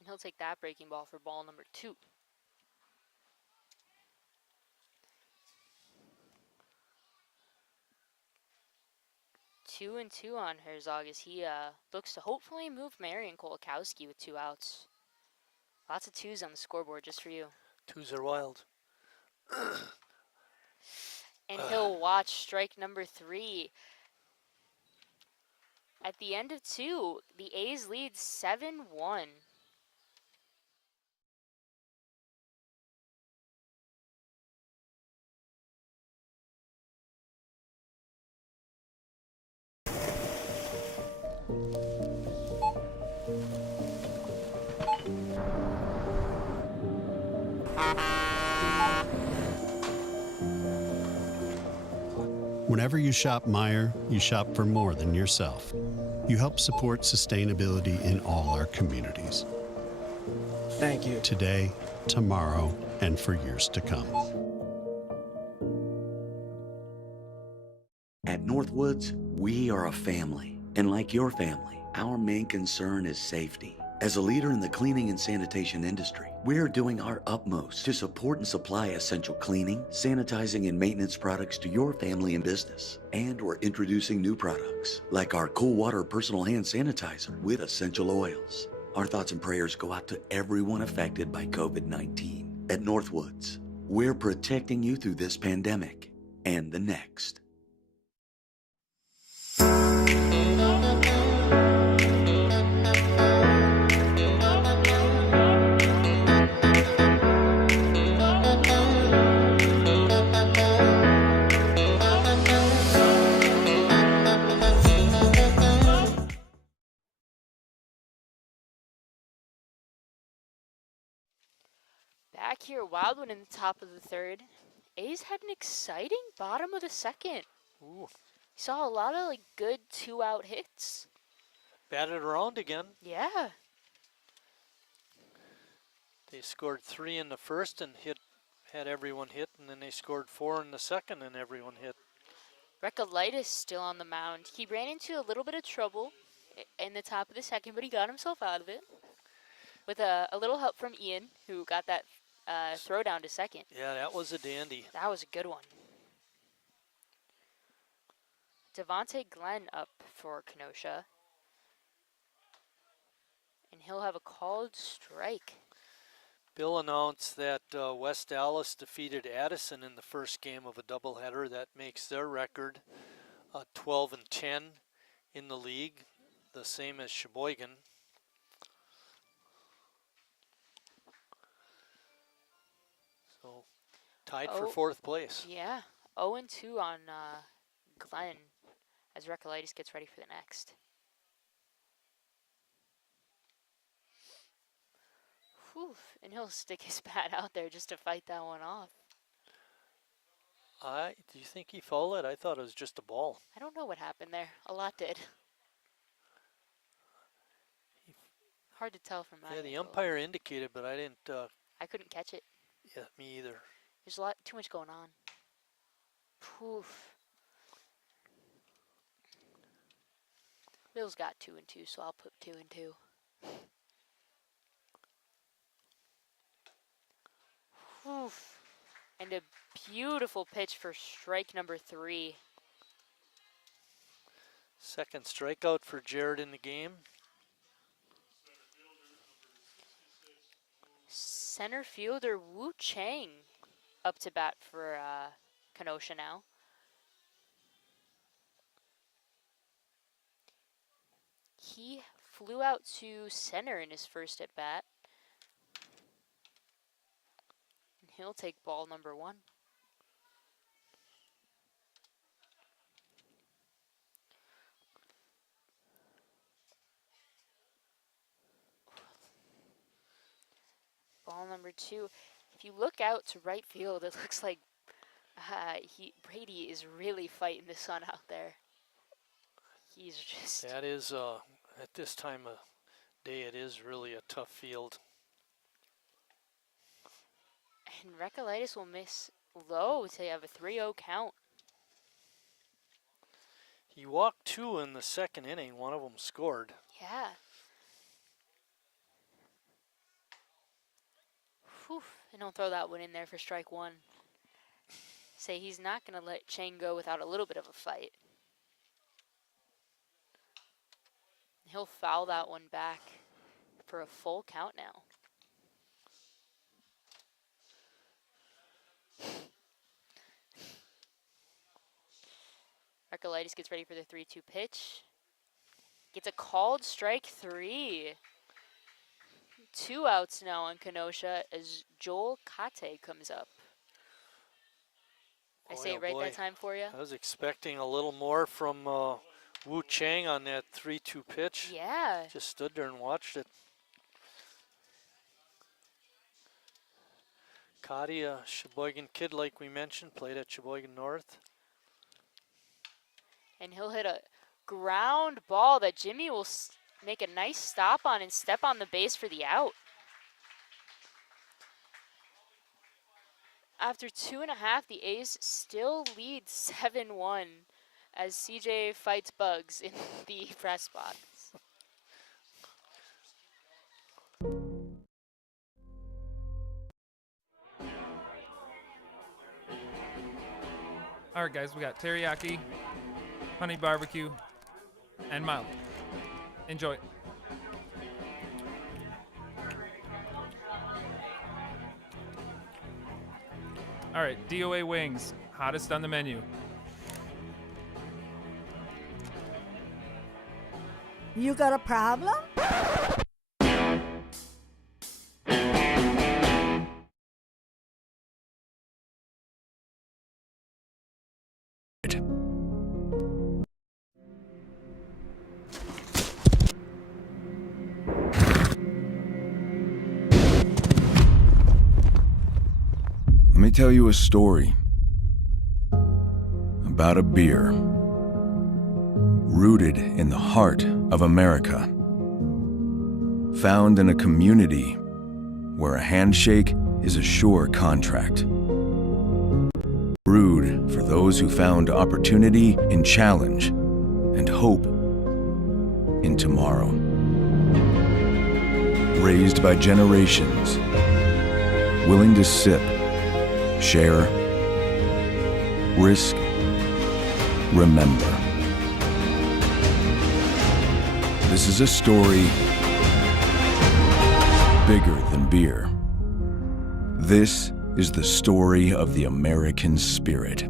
And he'll take that breaking ball for ball number 2. Two and two on Herzog as he looks to hopefully move Marion Kolakowski with 2 outs. Lots of 2s on the scoreboard just for you. 2s are wild. And he'll watch strike number 3. At the end of 2, the A's lead 7-1. Whenever you shop Meijer, you shop for more than yourself. You help support sustainability in all our communities. Thank you. Today, tomorrow, and for years to come. At Northwoods, we are a family. And like your family, our main concern is safety. As a leader in the cleaning and sanitation industry, we're doing our utmost to support and supply essential cleaning, sanitizing, and maintenance products to your family and business. And we're introducing new products, like our Cool Water Personal Hand Sanitizer with essential oils. Our thoughts and prayers go out to everyone affected by COVID-19. At Northwoods, we're protecting you through this pandemic and the next. Back here, Wildwood in the top of the 3rd. A's had an exciting bottom of the 2nd. Ooh. Saw a lot of good 2-out hits. Batted around again. Yeah. They scored 3 in the first and had everyone hit, and then they scored 4 in the second and everyone hit. Recolytis still on the mound. He ran into a little bit of trouble in the top of the 2nd, but he got himself out of it with a little help from Ian, who got that throw down to 2nd. Yeah, that was a dandy. That was a good one. Devontae Glenn up for Kenosha. And he'll have a called strike. Bill announced that West Dallas defeated Addison in the first game of a doubleheader. That makes their record 12-10 in the league, the same as Sheboygan. So tied for 4th place. Yeah, 0-2 on Glenn as Recolytis gets ready for the next. Whew, and he'll stick his bat out there just to fight that one off. Do you think he fouled it? I thought it was just a ball. I don't know what happened there. A lot did. Hard to tell from my Yeah, the angle. umpire indicated, but I didn't. I couldn't catch it. Yeah, me either. There's too much going on. Poof. Bill's got 2-2, so I'll put 2-2. Oof. And a beautiful pitch for strike number 3. Second strikeout for Jared in the game. Center fielder Wu Chang up to bat for Kenosha now. He flew out to center in his first at bat. He'll take ball number 1. Ball number 2. If you look out to right field, it looks like Brady is really fighting the sun out there. He's just... That is, at this time of day, it is really a tough field. And Recolytis will miss low to have a 3-0 count. He walked 2 in the second inning. One of them scored. Yeah. Whew. And he'll throw that one in there for strike 1. Say he's not going to let Chang go without a little bit of a fight. He'll foul that one back for a full count now. Recolytis gets ready for the 3-2 pitch. Gets a called strike 3. 2 outs now on Kenosha as Joel Kate comes up. I say it right that time for you? I was expecting a little more from Wu Chang on that 3-2 pitch. Yeah. Just stood there and watched it. Kadi, a Sheboygan kid like we mentioned, played at Sheboygan North. And he'll hit a ground ball that Jimmy will make a nice stop on and step on the base for the out. After 2.5, the A's still lead 7-1 as CJ fights bugs in the press box. All right, guys, we got teriyaki, honey barbecue, and mild. Enjoy. All right, DOA wings, hottest on the menu. You got a problem? Let me tell you a story about a beer rooted in the heart of America, found in a community where a handshake is a sure contract, brewed for those who found opportunity in challenge and hope in tomorrow, raised by generations willing to sip, share, risk, remember. This is a story bigger than beer. This is the story of the American spirit.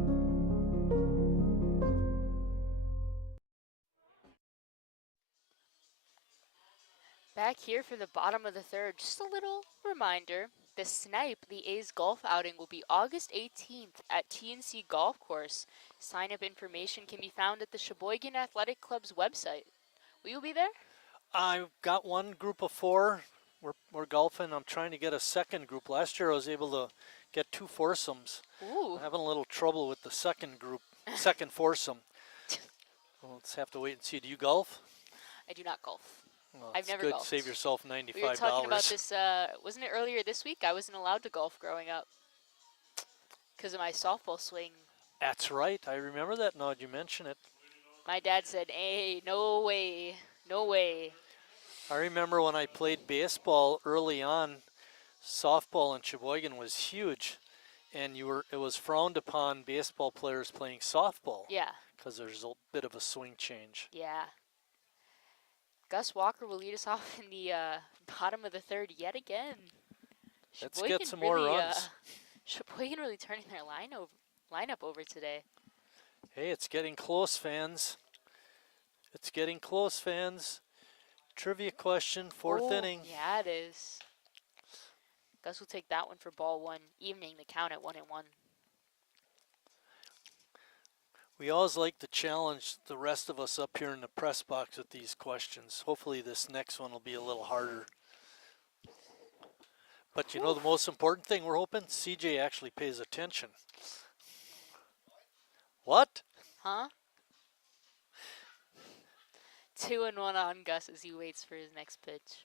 Back here for the bottom of the third, just a little reminder. The Snipe, the A's golf outing, will be August 18th at TNC Golf Course. Sign-up information can be found at the Sheboygan Athletic Club's website. Will you be there? I've got one group of 4. We're golfing. I'm trying to get a second group. Last year I was able to get 2 foursomes. Ooh. I'm having a little trouble with the second group, second foursome. Well, let's have to wait and see. Do you golf? I do not golf. Well, I've never good. golfed. Save yourself $95. We were talking about this, wasn't it earlier this week? I wasn't allowed to golf growing up because of my softball swing. That's right. I remember that now that you mention it. My dad said, hey, no way, no way. I remember when I played baseball early on, softball in Sheboygan was huge, and it was frowned upon baseball players playing softball. Yeah. Because there's a bit of a swing change. Yeah. Gus Walker will lead us off in the bottom of the third yet again. Let's get some more really, runs. Sheboygan really turning their lineup over today. Hey, it's getting close, fans. It's getting close, fans. Trivia question, fourth inning. Yeah, it is. Gus will take that one for ball one, evening the count at 1-1. We always like to challenge the rest of us up here in the press box with these questions. Hopefully this next one will be a little harder. But you know the most important thing we're hoping? CJ actually pays attention. What? Huh? 2-1 on Gus as he waits for his next pitch.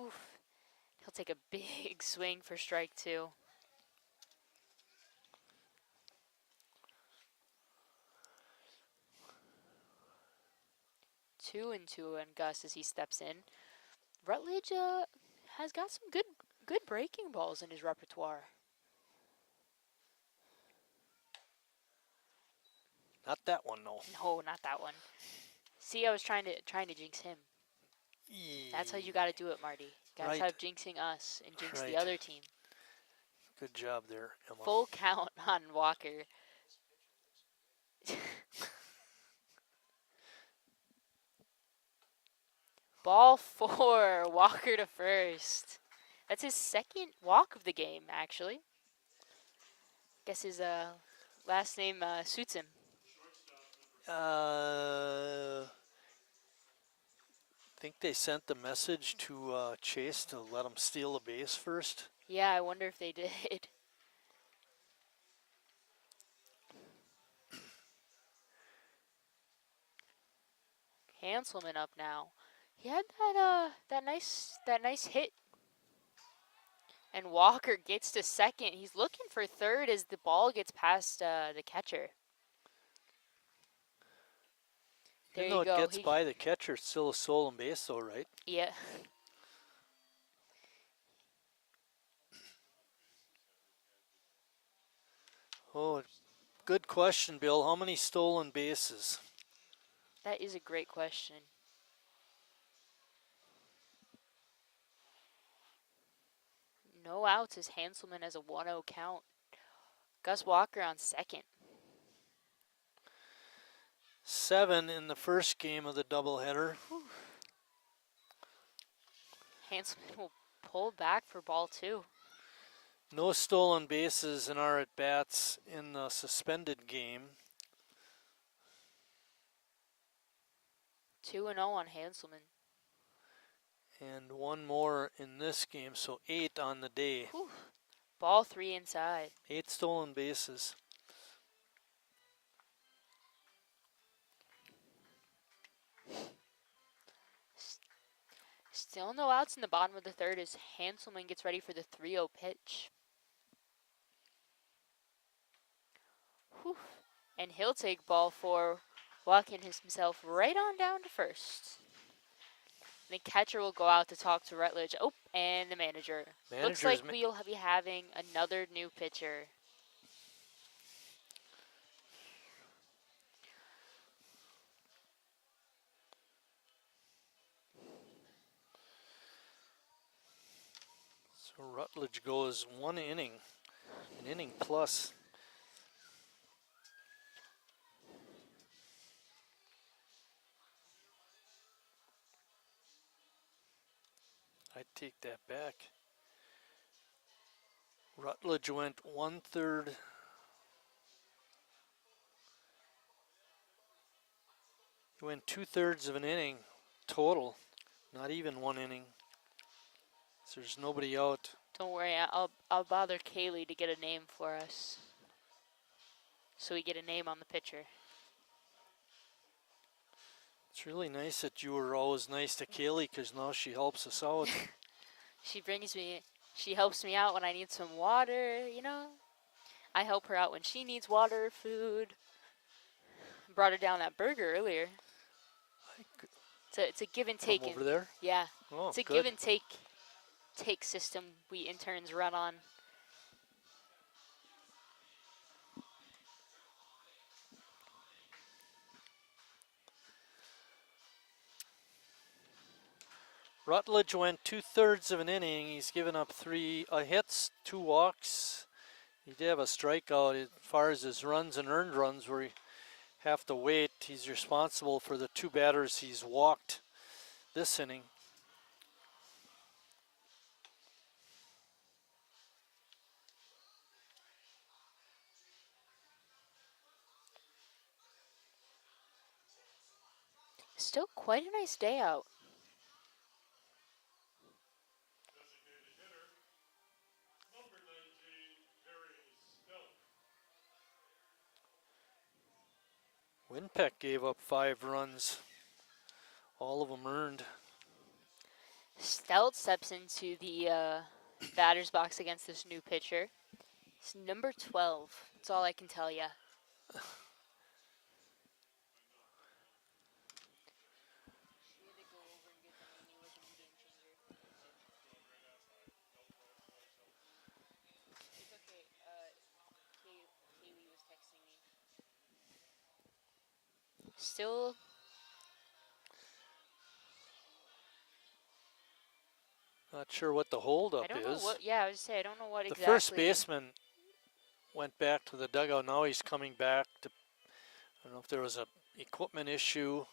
Oof. He'll take a big swing for strike 2. 2-2 on Gus as he steps in. Rutledge has got some good breaking balls in his repertoire. Not that one, no. No, not that one. See, I was trying to jinx him. That's how you got to do it, Marty. Got to have jinxing us and jinx the other team. Good job there, Emma. Full count on Walker. Ball 4, Walker to first. That's his second walk of the game, actually. Guess his last name suits him. Think they sent the message to Chase to let him steal a base first. Yeah, I wonder if they did. Hanselman up now. He had that nice hit. And Walker gets to second. He's looking for third as the ball gets past the catcher. There Even though you go. it gets by the catcher, it's still a stolen base though, right? Yeah. Oh, good question, Bill. How many stolen bases? That is a great question. No outs as Hanselman has a 1-0 count. Gus Walker on second. 7 in the first game of the doubleheader. Hanselman will pull back for ball 2. No stolen bases in our at-bats in the suspended game. 2-0 on Hanselman. And one more in this game, so 8 on the day. Whew. Ball 3 inside. 8 stolen bases. Still no outs in the bottom of the third as Hanselman gets ready for the 3-0 pitch. Whew. And he'll take ball 4, walking himself right on down to first. The catcher will go out to talk to Rutledge. Oh, and the manager. Looks like we'll be having another new pitcher. So Rutledge goes 1 inning, an inning plus. I take that back. Rutledge went 1/3. He went 2/3 of an inning total, not even 1 inning. So there's nobody out. Don't worry, I'll bother Kaylee to get a name for us, so we get a name on the pitcher. It's really nice that you were always nice to Kaylee, because now she helps us out. She helps me out when I need some water, you know. I help her out when she needs water, food. Brought her down that burger earlier. It's a give and take. From over there? Yeah. Oh, it's a good. give and take system we interns run on. Rutledge went 2/3 of an inning. He's given up 3 hits, 2 walks. He did have a strikeout. As far as his runs and earned runs, where you have to wait, he's responsible for the 2 batters he's walked this inning. Still quite a nice day out. Winpeck gave up 5 runs, all of them earned. Stout steps into the batter's box against this new pitcher. It's number 12. That's all I can tell you. Still, Not sure what the holdup I don't know is. what. Yeah, I was say I don't know what The exactly. first baseman went back to the dugout. Now he's coming back to. I don't know if there was a equipment issue.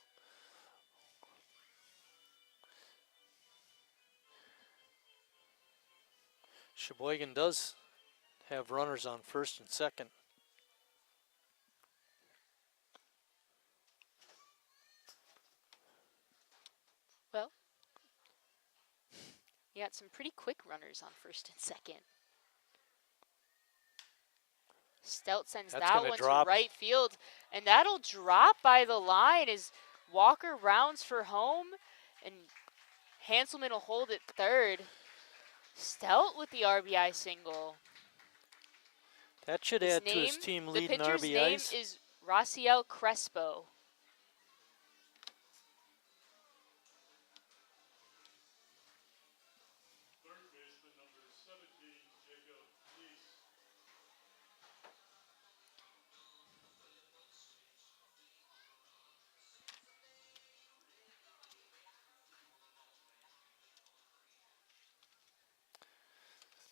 Sheboygan does have runners on first and second. Well, you got some pretty quick runners on first and second. Stout sends That's that gonna one drop. to right field, and that'll drop by the line as Walker rounds for home, and Hanselman will hold it third. Stout with the RBI single. That should add to his team lead in The pitcher's name RBIs. is Raciel Crespo.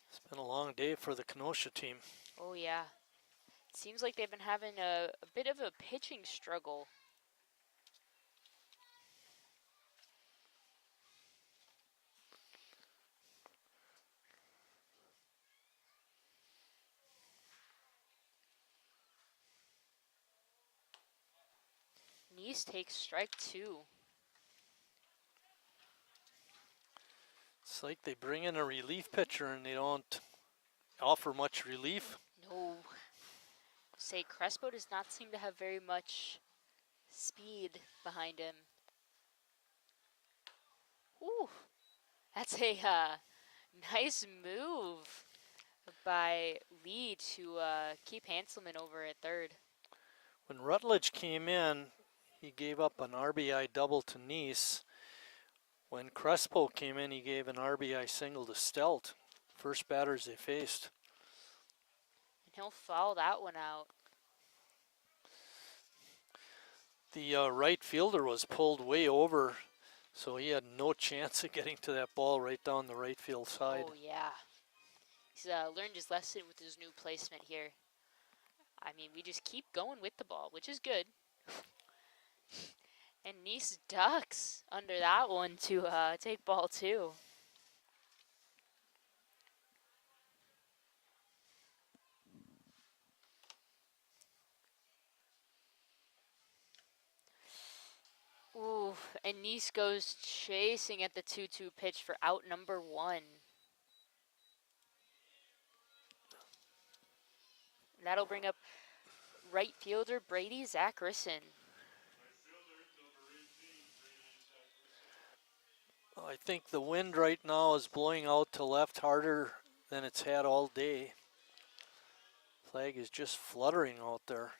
It's been a long day for the Kenosha team. Oh yeah. It seems like they've been having a bit of a pitching struggle. Nice takes strike 2. It's like they bring in a relief pitcher and they don't offer much relief. No. Say Crespo does not seem to have very much speed behind him. Ooh. That's a nice move by Lee to keep Hanselman over at third. When Rutledge came in, he gave up an RBI double to Nice. When Crespo came in, he gave an RBI single to Stelt. First batters they faced. And he'll foul that one out. The right fielder was pulled way over, so he had no chance of getting to that ball right down the right field side. Oh, yeah. He's learned his lesson with his new placement here. I mean, we just keep going with the ball, which is good. And Nice ducks under that one to take ball 2. Ooh, and Nice goes chasing at the 2-2 pitch for out number 1. That'll bring up right fielder Brady Zacharison. I think the wind right now is blowing out to left harder than it's had all day. Flag is just fluttering out there.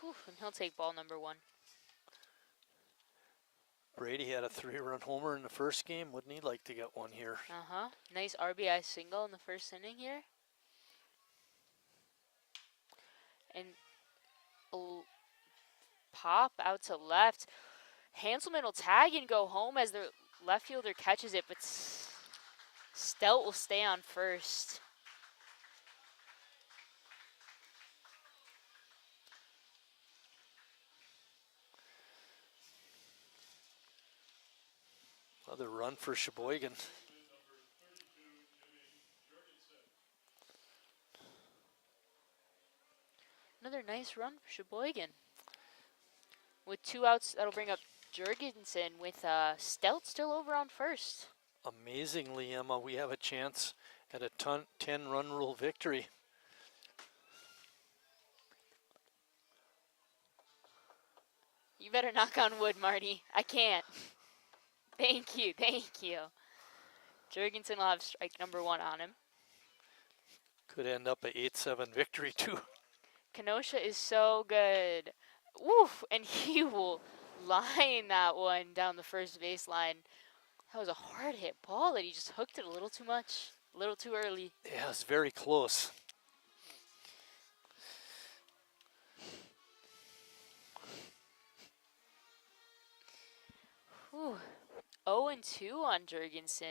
Whew, and he'll take ball number 1. Brady had a 3-run homer in the first game. Wouldn't he like to get one here? Uh-huh. Nice RBI single in the first inning here. And pop out to left. Hanselman will tag and go home as the left fielder catches it, but Stout will stay on first. Another run for Sheboygan. Another nice run for Sheboygan. With 2 outs, that'll bring up Jorgensen with Stout still over on first. Amazingly, Emma, we have a chance at a 10-run rule victory. You better knock on wood, Marty. I can't. Thank you, thank you. Jorgensen will have strike number 1 on him. Could end up a 8-7 victory, too. Kenosha is so good. Woof, and he will line that one down the first baseline. That was a hard hit ball that he just hooked it a little too much, a little too early. Yeah, it's very close. Whew. 0-2 on Jorgensen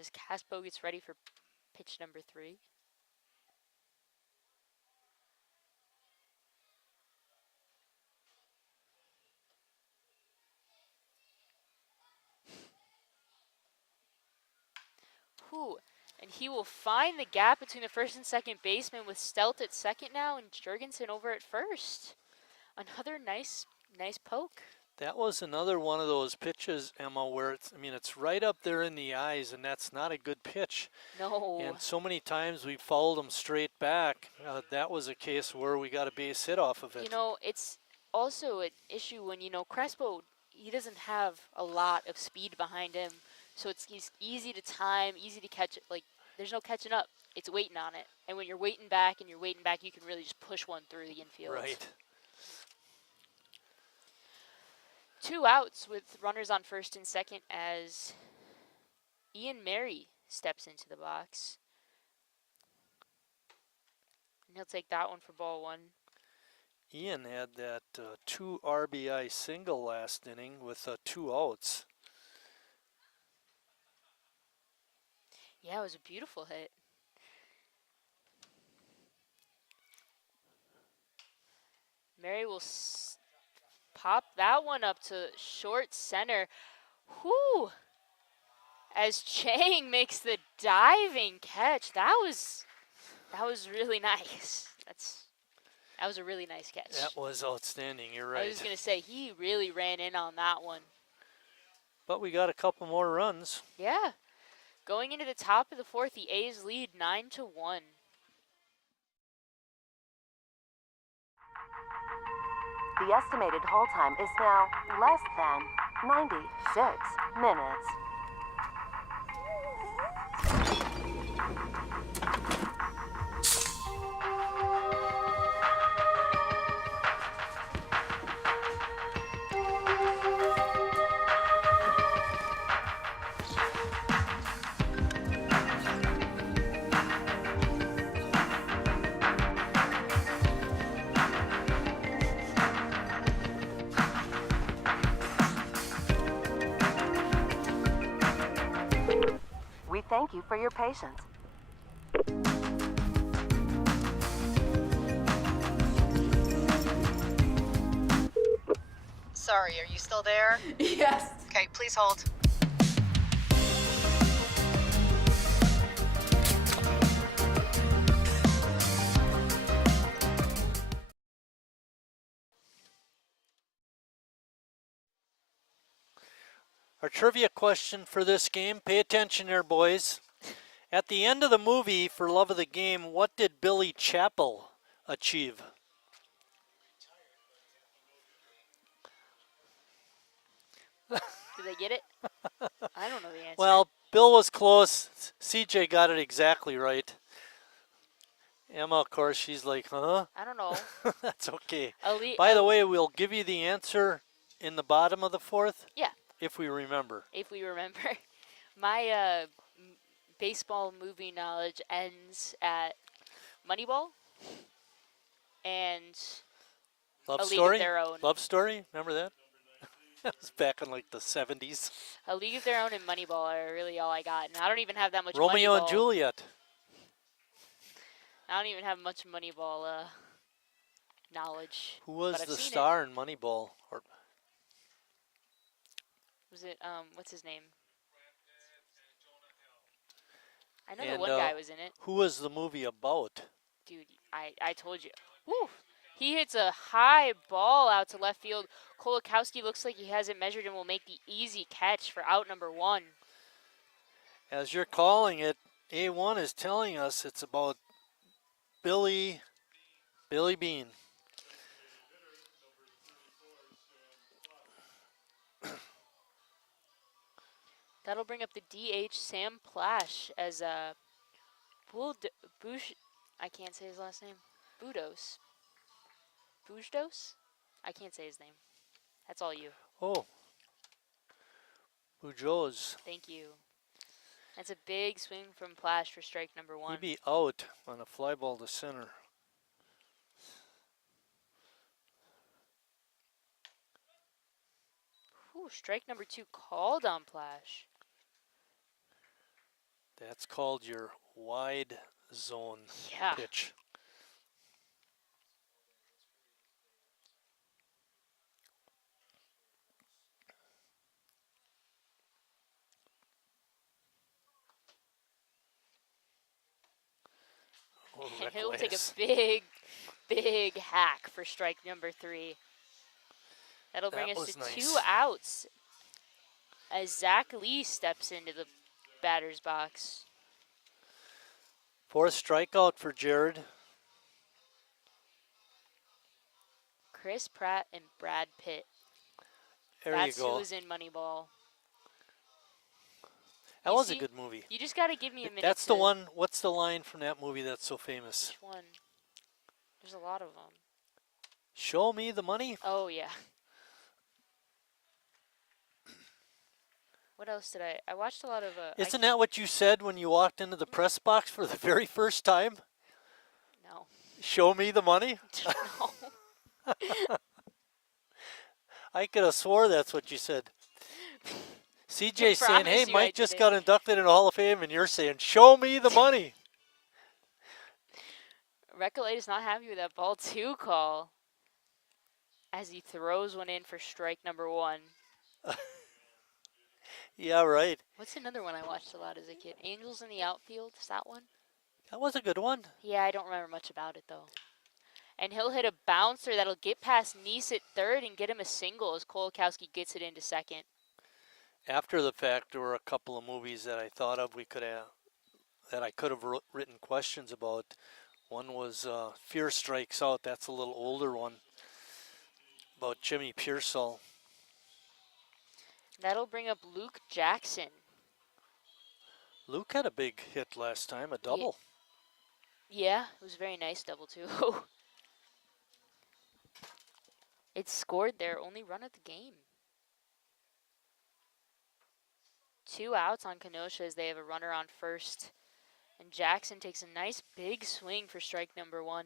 as Caspo gets ready for pitch number 3. Whew. And he will find the gap between the first and second baseman with Stout at second now and Jorgensen over at first. Another nice poke. That was another one of those pitches, Emma, where it's right up there in the eyes, and that's not a good pitch. No. And so many times we fouled them straight back. That was a case where we got a base hit off of it. You know, it's also an issue when, Crespo, he doesn't have a lot of speed behind him, so it's easy to time, easy to catch it. Like, there's no catching up. It's waiting on it. And when you're waiting back, you can really just push one through the infield. Right. 2 outs with runners on first and second as Ian Mary steps into the box. And he'll take that one for ball 1. Ian had that 2 RBI single last inning with 2 outs. Yeah, it was a beautiful hit. Mary will pop that one up to short center. Whoo! As Chang makes the diving catch. That was really nice. That was a really nice catch. That was outstanding, you're right. I was going to say, he really ran in on that one. But we got a couple more runs. Yeah. Going into the top of the 4th, the A's lead 9-1. The estimated hold time is now less than 96 minutes. We thank you for your patience. Sorry, are you still there? Yes. Okay, please hold. Our trivia question for this game, pay attention here, boys. At the end of the movie, For Love of the Game, what did Billy Chappell achieve? Did they get it? I don't know the answer. Well, Bill was close. CJ got it exactly right. Emma, of course, she's like, huh? I don't know. That's okay. By the way, we'll give you the answer in the bottom of the 4th. Yeah. If we remember. If we remember. My baseball movie knowledge ends at Moneyball and Love A League Story? of Their Own. Love Story? Remember that? That was back in like the 70s. A League of Their Own and Moneyball are really all I got, and I don't even have that much Romeo Moneyball. and Juliet. I don't even have much Moneyball knowledge. Who was but I've the seen star in Moneyball? Or Was it what's his name? I know and, the one guy was in it. Who was the movie about? Dude, I told you. Woo! He hits a high ball out to left field. Kolakowski looks like he has it measured and will make the easy catch for out number 1. As you're calling it, A1 is telling us it's about Billy Bean. That'll bring up the DH Sam Plash as I can't say his last name. Bujdos. I can't say his name. That's all you. Oh. Bujoz. Thank you. That's a big swing from Plash for strike number 1. He'd be out on a fly ball to center. Ooh, strike number 2 called on Plash. That's called your wide zone pitch. Oh, And he'll take a big hack for strike number 3. That'll bring us to nice. 2 outs as Zach Lee steps into the batter's box. 4th strikeout for Jared. Chris Pratt and Brad Pitt. That's you go. Who was in Moneyball. That was a good movie. You just got to give me a minute. That's the one. What's the line from that movie that's so famous? Which one? There's a lot of them. Show me the money. Oh, yeah. What else did I watched a lot of... Isn't that what you said when you walked into the press box for the very first time? No. Show me the money? No. I could have swore that's what you said. CJ saying, hey, Mike just did. got inducted into Hall of Fame, and you're saying, show me the money. Recolade is not happy with that ball 2 call as he throws one in for strike number 1. Yeah, right. What's another one I watched a lot as a kid? Angels in the Outfield. Is that one? That was a good one. Yeah, I don't remember much about it, though. And he'll hit a bouncer that'll get past Neese at 3rd and get him a single as Kolakowski gets it into 2nd. After the fact, there were a couple of movies that I thought of that I could have written questions about. One was Fear Strikes Out. That's a little older one about Jimmy Pearsall. That'll bring up Luke Jackson. Luke had a big hit last time, a double. Yeah, it was a very nice double, too. It scored their only run of the game. 2 outs on Kenosha as they have a runner on first. And Jackson takes a nice big swing for strike number 1.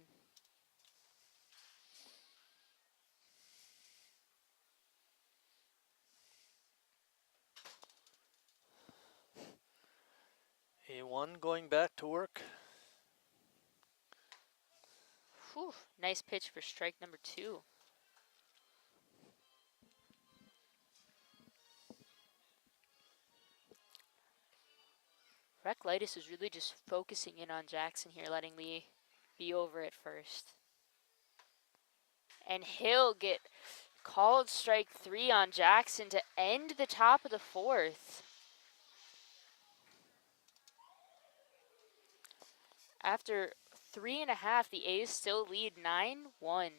A1 going back to work. Whew, nice pitch for strike number 2. Recklitis is really just focusing in on Jackson here, letting Lee be over at first. And he'll get called strike 3 on Jackson to end the top of the 4th. After 3.5, the A's still lead 9-1.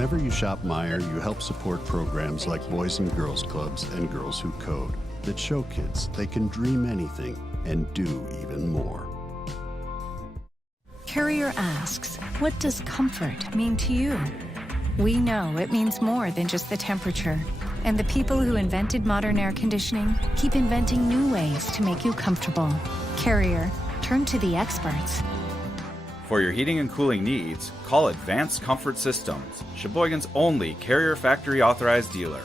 Whenever you shop Meyer, you help support programs like Boys and Girls Clubs and Girls Who Code that show kids they can dream anything and do even more. Carrier asks, what does comfort mean to you? We know it means more than just the temperature. And the people who invented modern air conditioning keep inventing new ways to make you comfortable. Carrier, turn to the experts. For your heating and cooling needs, call Advanced Comfort Systems, Sheboygan's only Carrier factory authorized dealer.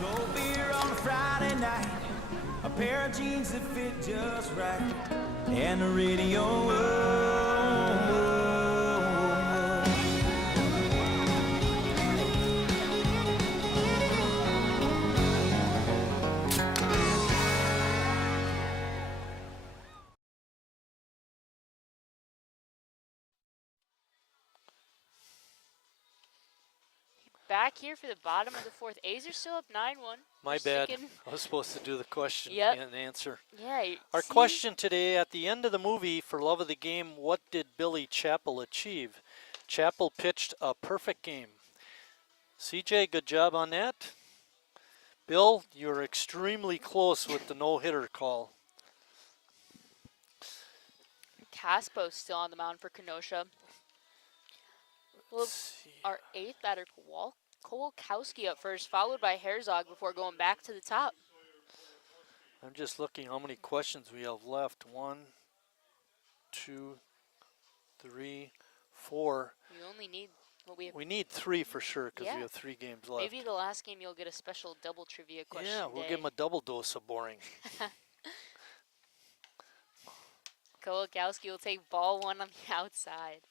Cold beer on a Friday night, a pair of jeans that fit just right, and the radio. Back here for the bottom of the fourth. A's are still up 9-1. My bad. I was supposed to do the question and answer. Yeah. Our question today, at the end of the movie, for love of the game, what did Billy Chappell achieve? Chappell pitched a perfect game. CJ, good job on that. Bill, you're extremely close with the no-hitter call. Caspo's still on the mound for Kenosha. Well, our eighth batter, Kowalkowski up first, followed by Herzog before going back to the top. I'm just looking how many questions we have left. 1, 2, 3, 4. You only need, we need 3 for sure because yeah. we have 3 games left. Maybe the last game you'll get a special double trivia question. Yeah, we'll give him a double dose of boring. Kowalkowski will take ball 1 on the outside.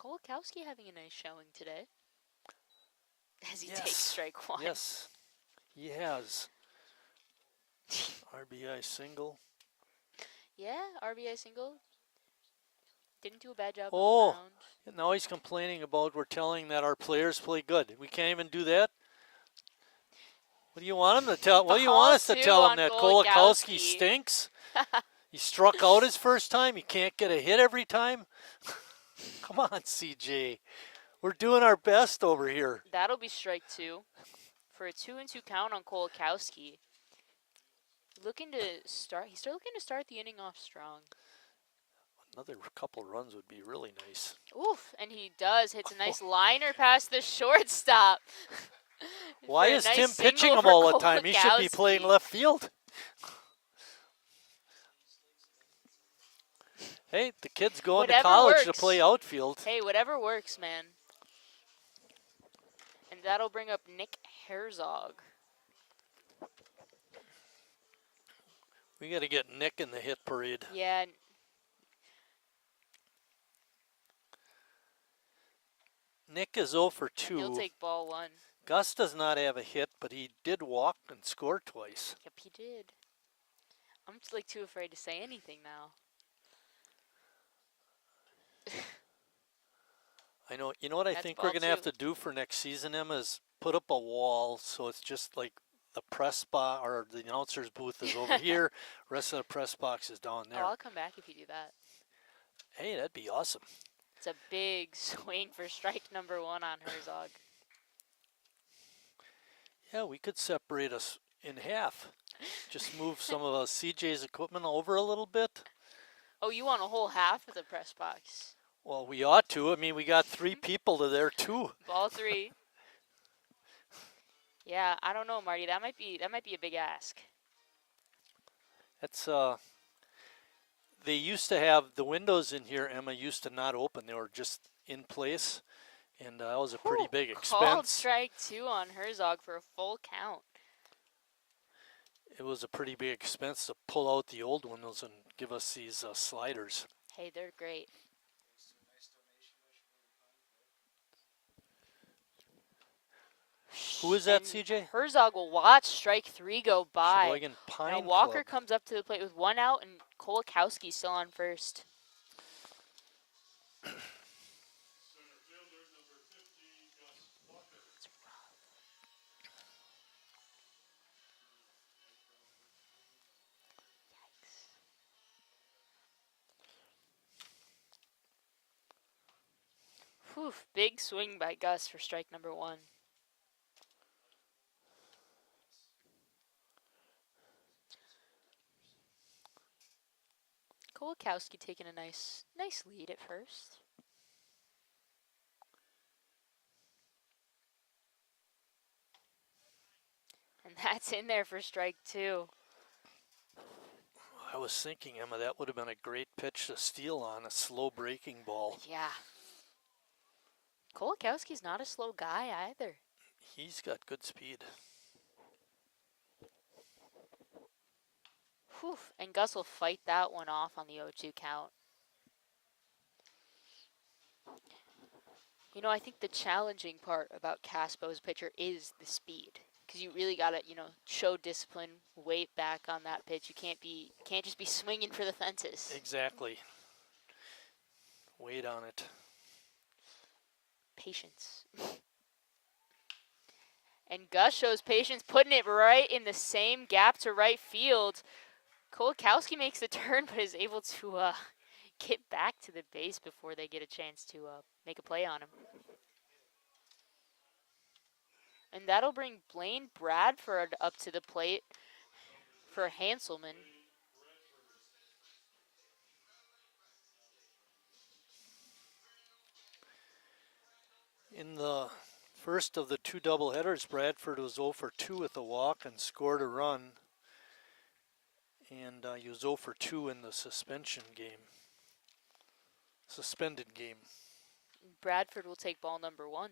Kowalkowski having a nice showing today. As he takes strike 1. Yes, he has. RBI single. Yeah, RBI single. Didn't do a bad job on the mound. Now he's complaining about we're telling that our players play good. We can't even do that. What do you want him to tell? What do you want us to tell him, that Kowalkowski stinks? He struck out his first time. He can't get a hit every time. Come on, CJ. We're doing our best over here. That'll be strike 2 for a 2-2 count on Kowalkowski. Looking to start. He's still looking to start the inning off strong. Another couple runs would be really nice. Oof, and he does. Hits a nice liner past the shortstop. Why is Tim pitching him all the time? He should be playing left field. Hey, the kid's going to college to play outfield. Hey, whatever works, man. And that'll bring up Nick Herzog. We got to get Nick in the hit parade. Yeah. Nick is 0 for 2. He'll take ball 1. Gus does not have a hit, but he did walk and score twice. Yep, he did. I'm just like too afraid to say anything now. I know. You know what I think we're going to have to do for next season, Emma, is put up a wall so it's just like the press box or the announcer's booth is over here. Rest of the press box is down there. Oh, I'll come back if you do that. Hey, that'd be awesome. It's a big swing for strike number 1 on Herzog. Yeah, we could separate us in half. Just move some of CJ's equipment over a little bit. Oh, you want a whole half of the press box? Well, we ought to. I mean, we got 3 people to there too. Ball 3. Yeah, I don't know, Marty. That might be a big ask. That's they used to have the windows in here, Emma, used to not open. They were just in place, and that was a pretty big expense. Called strike 2 on Herzog for a full count. It was a pretty big expense to pull out the old windows and give us these sliders. Hey, they're great. Who is that, And CJ? Herzog will watch strike 3 go by. Sheboygan Pine Now Walker Club. comes up to the plate with 1 out, and Kolakowski still on first. Whew, big swing by Gus for strike number 1. Kolakowski taking a nice lead at first. And that's in there for strike 2. I was thinking, Emma, that would have been a great pitch to steal on, a slow breaking ball. Yeah. Kolakowski's not a slow guy either. He's got good speed. Whew, and Gus will fight that one off on the 0-2 count. You know, I think the challenging part about Caspo's pitcher is the speed, because you really got to, show discipline, weight back on that pitch. You can't just be swinging for the fences. Exactly. Wait on it. Patience. And Gus shows patience, putting it right in the same gap to right field. Kolakowski makes the turn, but is able to get back to the base before they get a chance to make a play on him. And that'll bring Blaine Bradford up to the plate for Hanselman. In the first of the 2 doubleheaders, Bradford was 0 for 2 with a walk and scored a run. And he was 0 for 2 in the suspended game. Bradford will take ball number 1.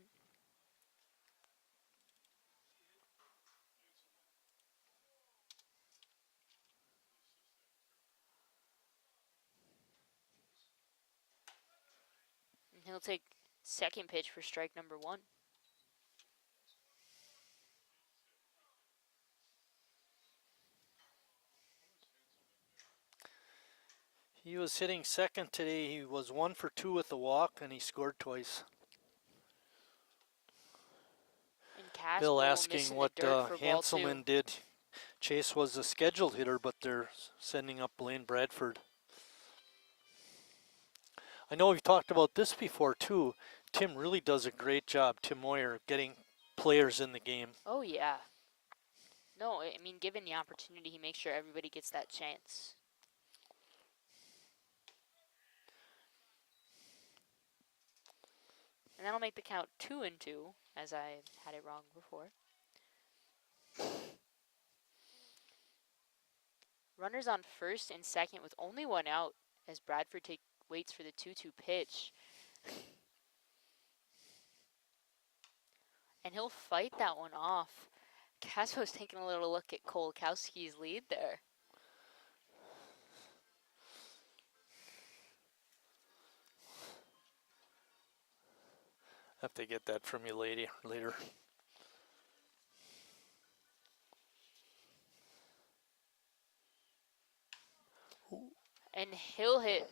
And he'll take second pitch for strike number 1. He was hitting second today. He was 1 for 2 with a walk, and he scored twice. And Bill asking what Hanselman did. Chase was a scheduled hitter, but they're sending up Blaine Bradford. I know we've talked about this before, too. Tim really does a great job, Tim Moyer, getting players in the game. Oh, yeah. No, I mean, given the opportunity, he makes sure everybody gets that chance. And that'll make the count 2-2, as I had it wrong before. Runners on first and second with only 1 out as Bradford waits for the 2-2 pitch. And he'll fight that one off. Caspo's taking a little look at Kolakowski's lead there. Have to get that from you later. And he'll hit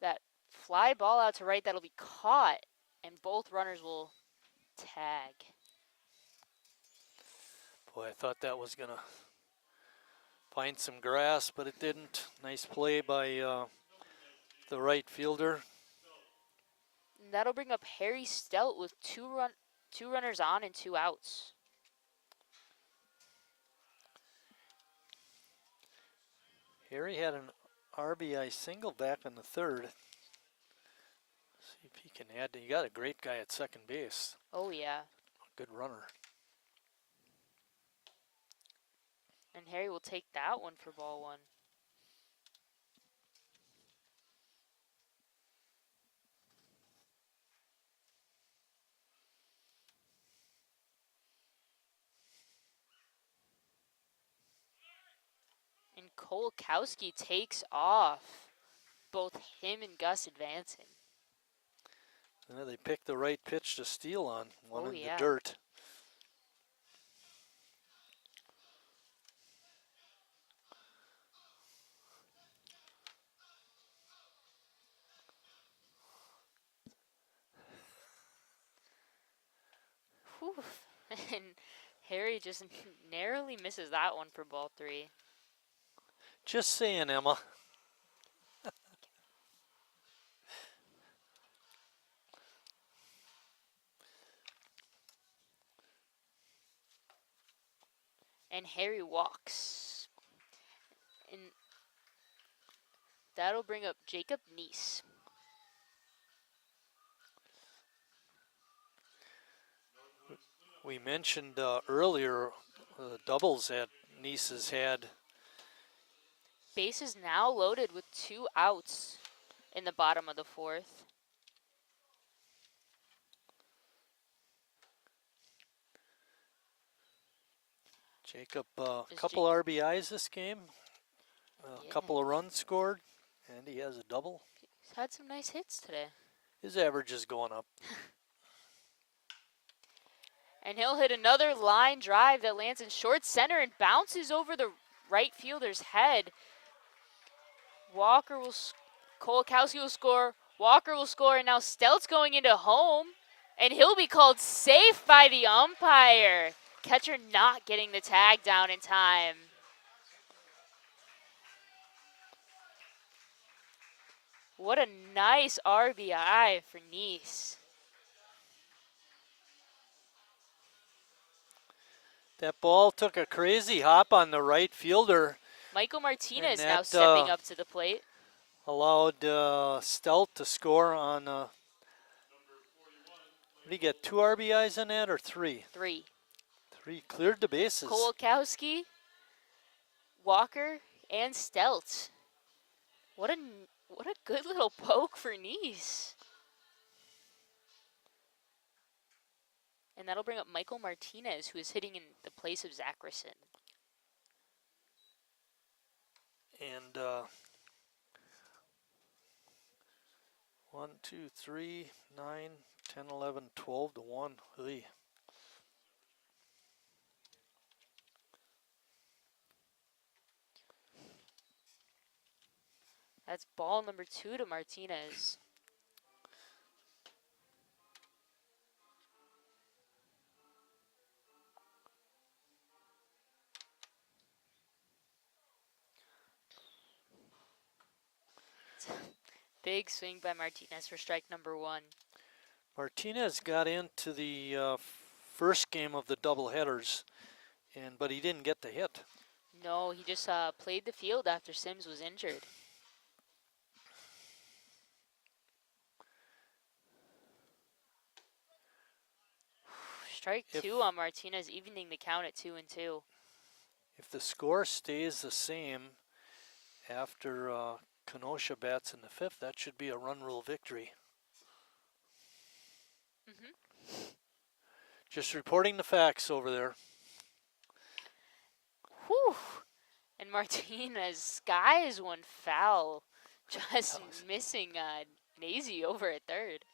that fly ball out to right that'll be caught, and both runners will tag. Boy, I thought that was going to find some grass, but it didn't. Nice play by the right fielder. And that'll bring up Harry Stout with two runners on and 2 outs. Harry had an RBI single back in the third. See if he can add. You got a great guy at second base. Oh, yeah. Good runner. And Harry will take that one for ball 1. And Kolakowski takes off. Both him and Gus advancing. They picked the right pitch to steal on. One in yeah. the dirt. Oof. And Harry just narrowly misses that one for ball 3. Just saying, Emma. And Harry walks. And that'll bring up Jacob Neese. We mentioned earlier doubles that Nice has had. Bases now loaded with 2 outs in the bottom of the 4th. Jacob, a couple RBIs this game, a couple of runs scored, and he has a double. He's had some nice hits today. His average is going up. And he'll hit another line drive that lands in short center and bounces over the right fielder's head. Kolakowski will score, Walker will score, and now Stelt's going into home, and he'll be called safe by the umpire. Catcher not getting the tag down in time. What a nice RBI for Neese. That ball took a crazy hop on the right fielder. Michael Martinez And now that, stepping up to the plate. Allowed Stelt to score on, did he get 2 RBIs on that or 3? 3. 3, cleared the bases. Kolakowski, Walker, and Stelt. What a good little poke for Neese. And that'll bring up Michael Martinez, who is hitting in the place of Zackerson. And 1, 2, 3, 9, 10, 11, 12 to 1. Hey. That's ball number 2 to Martinez. Big swing by Martinez for strike number 1. Martinez got into the first game of the doubleheaders, but he didn't get the hit. No, he just played the field after Sims was injured. Strike 2 on Martinez, evening the count at 2-2. If the score stays the same after Kenosha bats in the 5th, that should be a run rule victory. Just reporting the facts over there. Whew. And Martinez skies one foul, just missing Nazy over at third.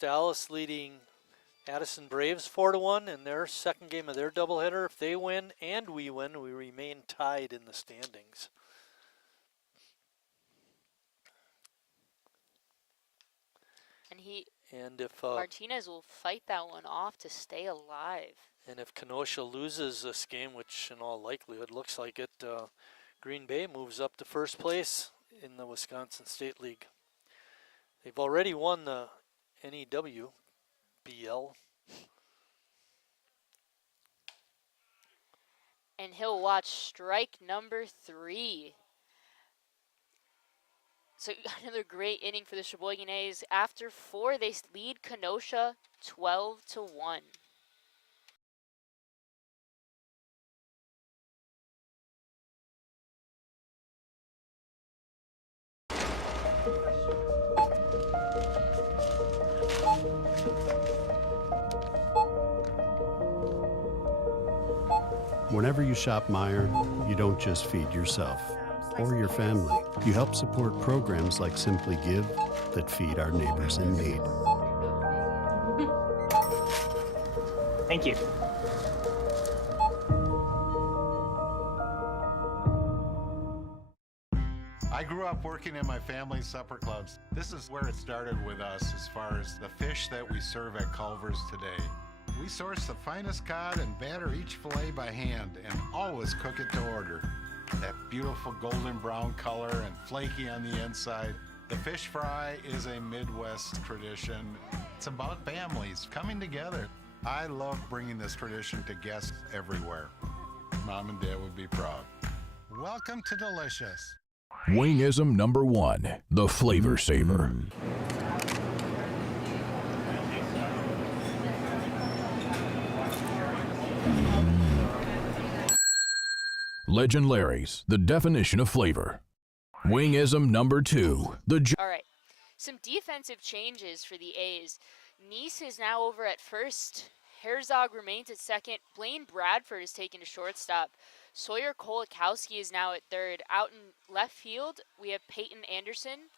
Dallas leading Addison Braves 4-1 in their second game of their doubleheader. If they win and we win, we remain tied in the standings. And if Martinez will fight that one off to stay alive. And if Kenosha loses this game, which in all likelihood looks like it, Green Bay moves up to first place in the Wisconsin State League. They've already won the NEWBL. And he'll watch strike number 3. So another great inning for the Sheboygan A's. After 4, they lead Kenosha 12-1. Whenever you shop Meijer, you don't just feed yourself or your family. You help support programs like Simply Give that feed our neighbors in need. Thank you. I grew grew up working in my family's supper clubs. This is where it started with us as far as the fish that we serve at Culver's today. We source the finest cod and batter each fillet by hand and always cook it to order. That beautiful golden brown color and flaky on the inside. The fish fry is a Midwest tradition. It's about families coming together. I love bringing this tradition to guests everywhere. Mom and Dad would be proud. Welcome to Delicious. Wingism number 1, the Flavor Saver. Legend Larry's, the definition of flavor. Wingism number 2, the All right, some defensive changes for the A's. Neese is now over at first. Herzog remains at second. Blaine Bradford is taken to shortstop. Sawyer Kolakowski is now at third. Out in left field, we have Peyton Anderson.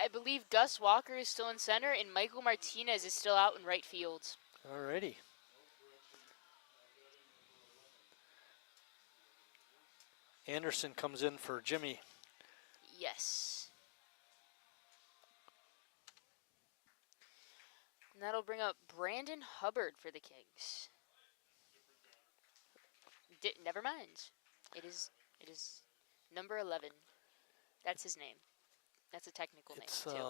I believe Gus Walker is still in center, and Michael Martinez is still out in right field. Alrighty. Anderson comes in for Jimmy. Yes. And that'll bring up Brandon Hubbard for the Kings. Never mind. It is number 11. That's his name. That's a technical It's name, too.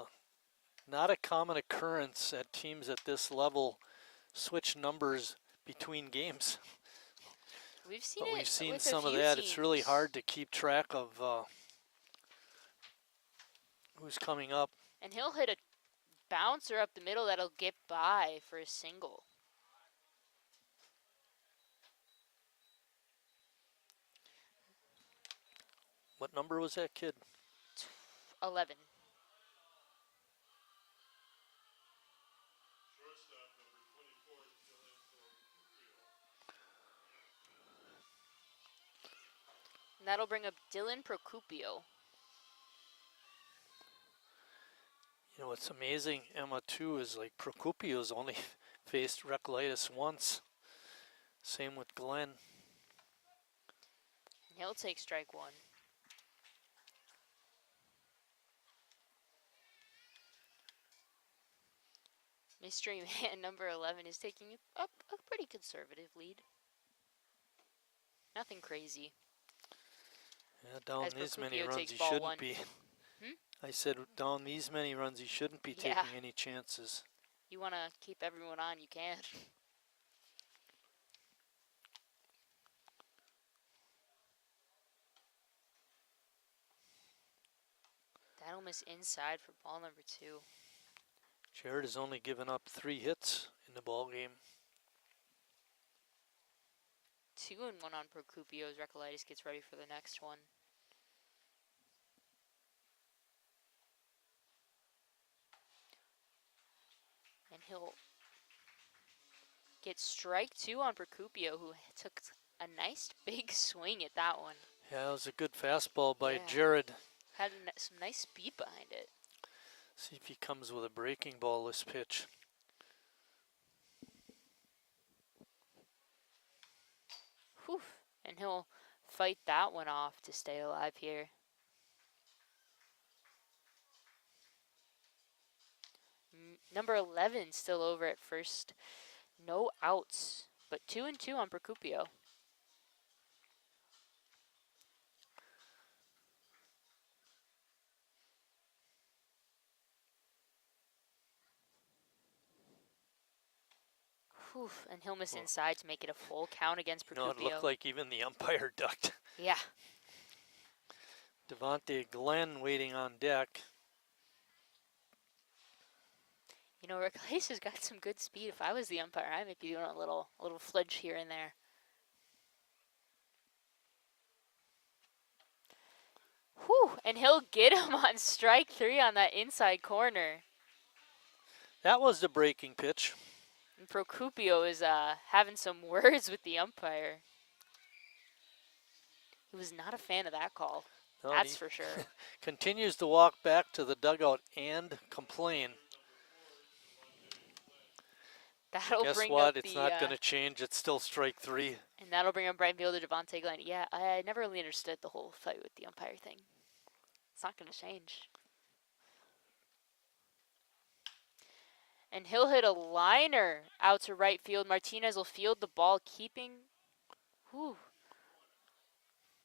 not a common occurrence at teams at this level switch numbers between games. We've seen but it. We've seen with some a of few that. teams. It's really hard to keep track of who's coming up. And he'll hit a bouncer up the middle that'll get by for a single. What number was that kid? 11. And that'll bring up Dylan Procupio. You know, what's amazing, Emma, too, is like Procupio's only faced Recolytis once. Same with Glenn. And he'll take strike one. Mystery Man number 11 is taking up a pretty conservative lead. Nothing crazy. Yeah, down As these many Procupio runs, takes he ball shouldn't one. be. Hmm? I said down these many runs, he shouldn't be Yeah. taking any chances. You want to keep everyone on, you can. That'll miss inside for ball number 2. Jared has only given up 3 hits in the ball game. 2-1 on Procupio as Recolytis gets ready for the next one. And he'll get strike 2 on Procupio, who took a nice big swing at that one. Yeah, it was a good fastball by Yeah. Jared. Had some nice speed behind it. See if he comes with a breaking ball this pitch. Whew. And he'll fight that one off to stay alive here. Number 11 still over at first. No outs, but 2-2 on Procupio. Whew. And he'll miss inside to make it a full count against Procupio. No, it looked like even the umpire ducked. Yeah. Devontae Glenn waiting on deck. You know, Recolytis has got some good speed. If I was the umpire, I might be doing a little flinch here and there. Whew, and he'll get him on strike 3 on that inside corner. That was the breaking pitch. And Procupio is having some words with the umpire. He was not a fan of that call. No, That's he for sure. continues to walk back to the dugout and complain. That'll Guess bring what? up It's the, not going to change. It's still strike 3. and that'll bring up right fielder Devontae Glenn. Yeah, I never really understood the whole fight with the umpire thing. It's not going to change. And he'll hit a liner out to right field. Martinez will field the ball, keeping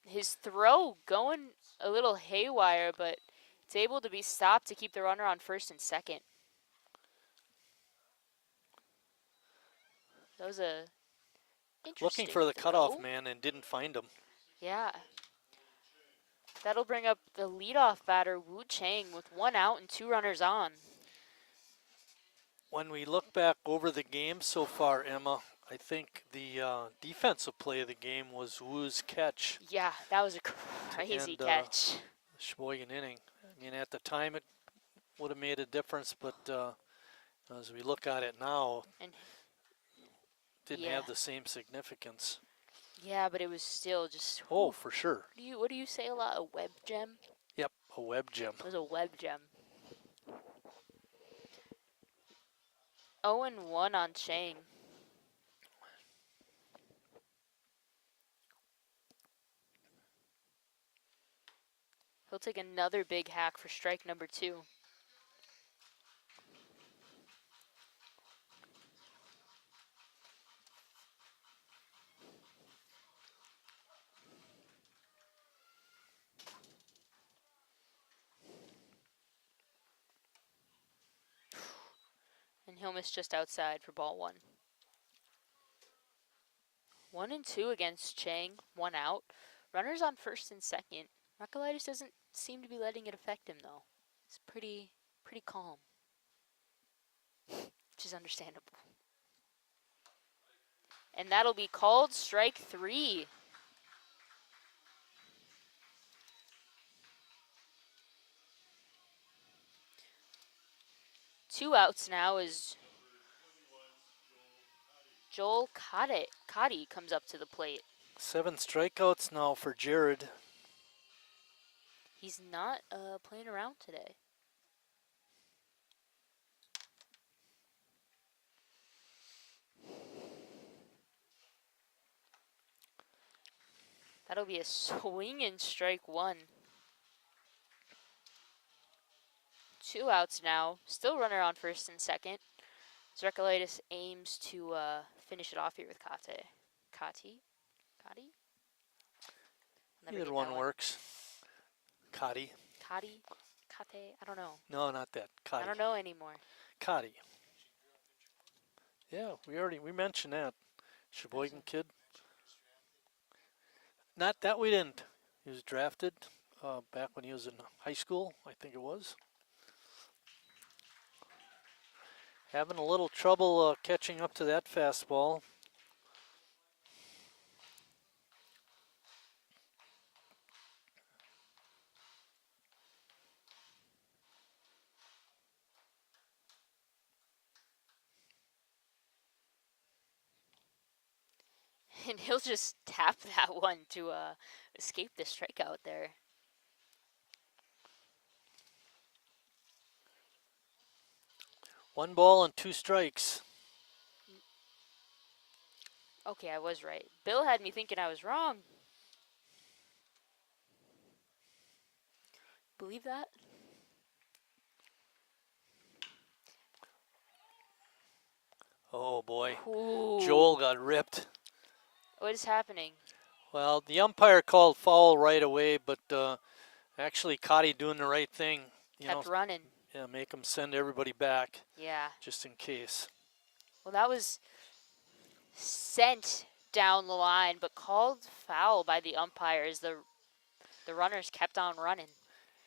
his throw going a little haywire, but it's able to be stopped to keep the runner on first and second. That was a interesting Looking for the throw. cutoff man and didn't find him. Yeah. That'll bring up the leadoff batter, Wu Chang, with 1 out and 2 runners on. When we look back over the game so far, Emma, I think the defensive play of the game was Wu's catch. Yeah, that was a crazy catch. The Sheboygan inning. I mean, at the time it would have made a difference, but as we look at it now, didn't have the same significance. Yeah, but it was still just. Oh, for sure. What do you say a lot? A web gem? Yep, a web gem. It was a web gem. 0-1 on Chang. He'll take another big hack for strike number 2. And he'll miss just outside for ball 1. 1 and 2 against Chang, 1 out. Runners on first and second. Rockalitis doesn't seem to be letting it affect him though. It's pretty calm, which is understandable. And that'll be called strike 3. Two outs now as Joel Cotty comes up to the plate. 7 strikeouts now for Jared. He's not playing around today. That'll be a swing and strike 1. 2 outs now. Still runner on first and second. Zerkalitis aims to finish it off here with Kate. Kati? Either one works. Kati. Kati? Kate? I don't know. No, not that. Kati. I don't know anymore. Kati. Yeah, we mentioned that. Sheboygan kid. Not that we didn't. He was drafted back when he was in high school, I think it was. Having a little trouble catching up to that fastball. And he'll just tap that one to escape the strikeout there. One ball and 2 strikes. Okay, I was right. Bill had me thinking I was wrong. Believe that? Oh boy. Ooh. Joel got ripped. What is happening? Well, the umpire called foul right away, but actually Cotty doing the right thing. Kept running. Yeah, make him send everybody back. Yeah. Just in case. Well, that was sent down the line, but called foul by the umpires. The runners kept on running.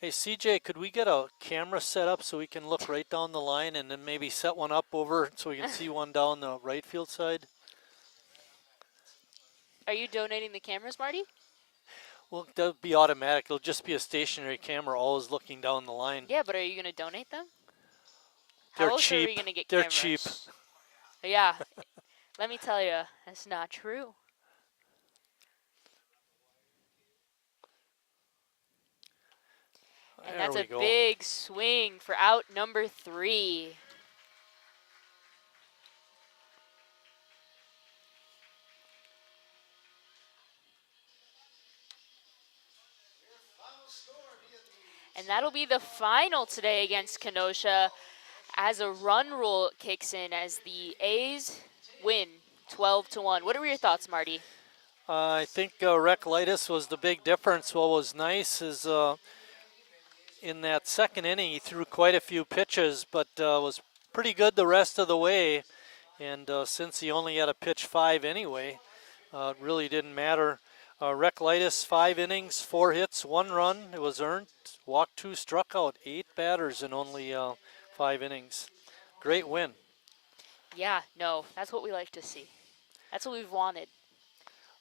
Hey, CJ, could we get a camera set up so we can look right down the line and then maybe set one up over so we can see one down the right field side? Are you donating the cameras, Marty? Well, that'll be automatic. It'll just be a stationary camera always looking down the line. Yeah, but are you going to donate them? They're How else cheap. are we going to get They're cameras? cheap. Yeah. Let me tell you, that's not true. And There that's we a go. big swing for out number 3. And that'll be the final today against Kenosha as a run rule kicks in as the A's win 12-1. What were your thoughts, Marty? I think Reclitis was the big difference. What was nice is in that second inning, he threw quite a few pitches, but was pretty good the rest of the way. And since he only had to pitch 5 anyway, it really didn't matter. Reclitis, 5 innings, 4 hits, 1 run. It was earned. Walked 2, struck out 8 batters in only 5 innings. Great win. Yeah, no, that's what we like to see. That's what we've wanted.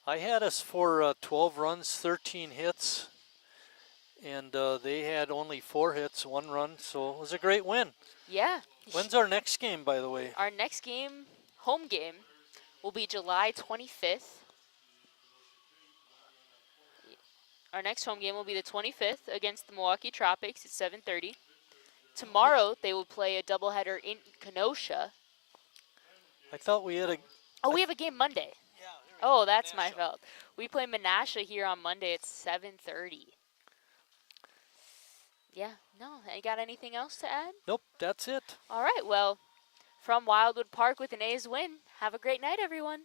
I had us for 12 runs, 13 hits, and they had only 4 hits, 1 run, so it was a great win. Yeah. When's our next game, by the way? Our next game, home game, will be July 25th. Our next home game will be the 25th against the Milwaukee Tropics at 7:30. Tomorrow, they will play a doubleheader in Kenosha. I thought we had a... Oh, we have a game Monday. Oh, that's my fault. We play Menasha here on Monday at 7:30. Yeah, no, you got anything else to add? Nope, that's it. All right, well, from Wildwood Park with an A's win, have a great night, everyone.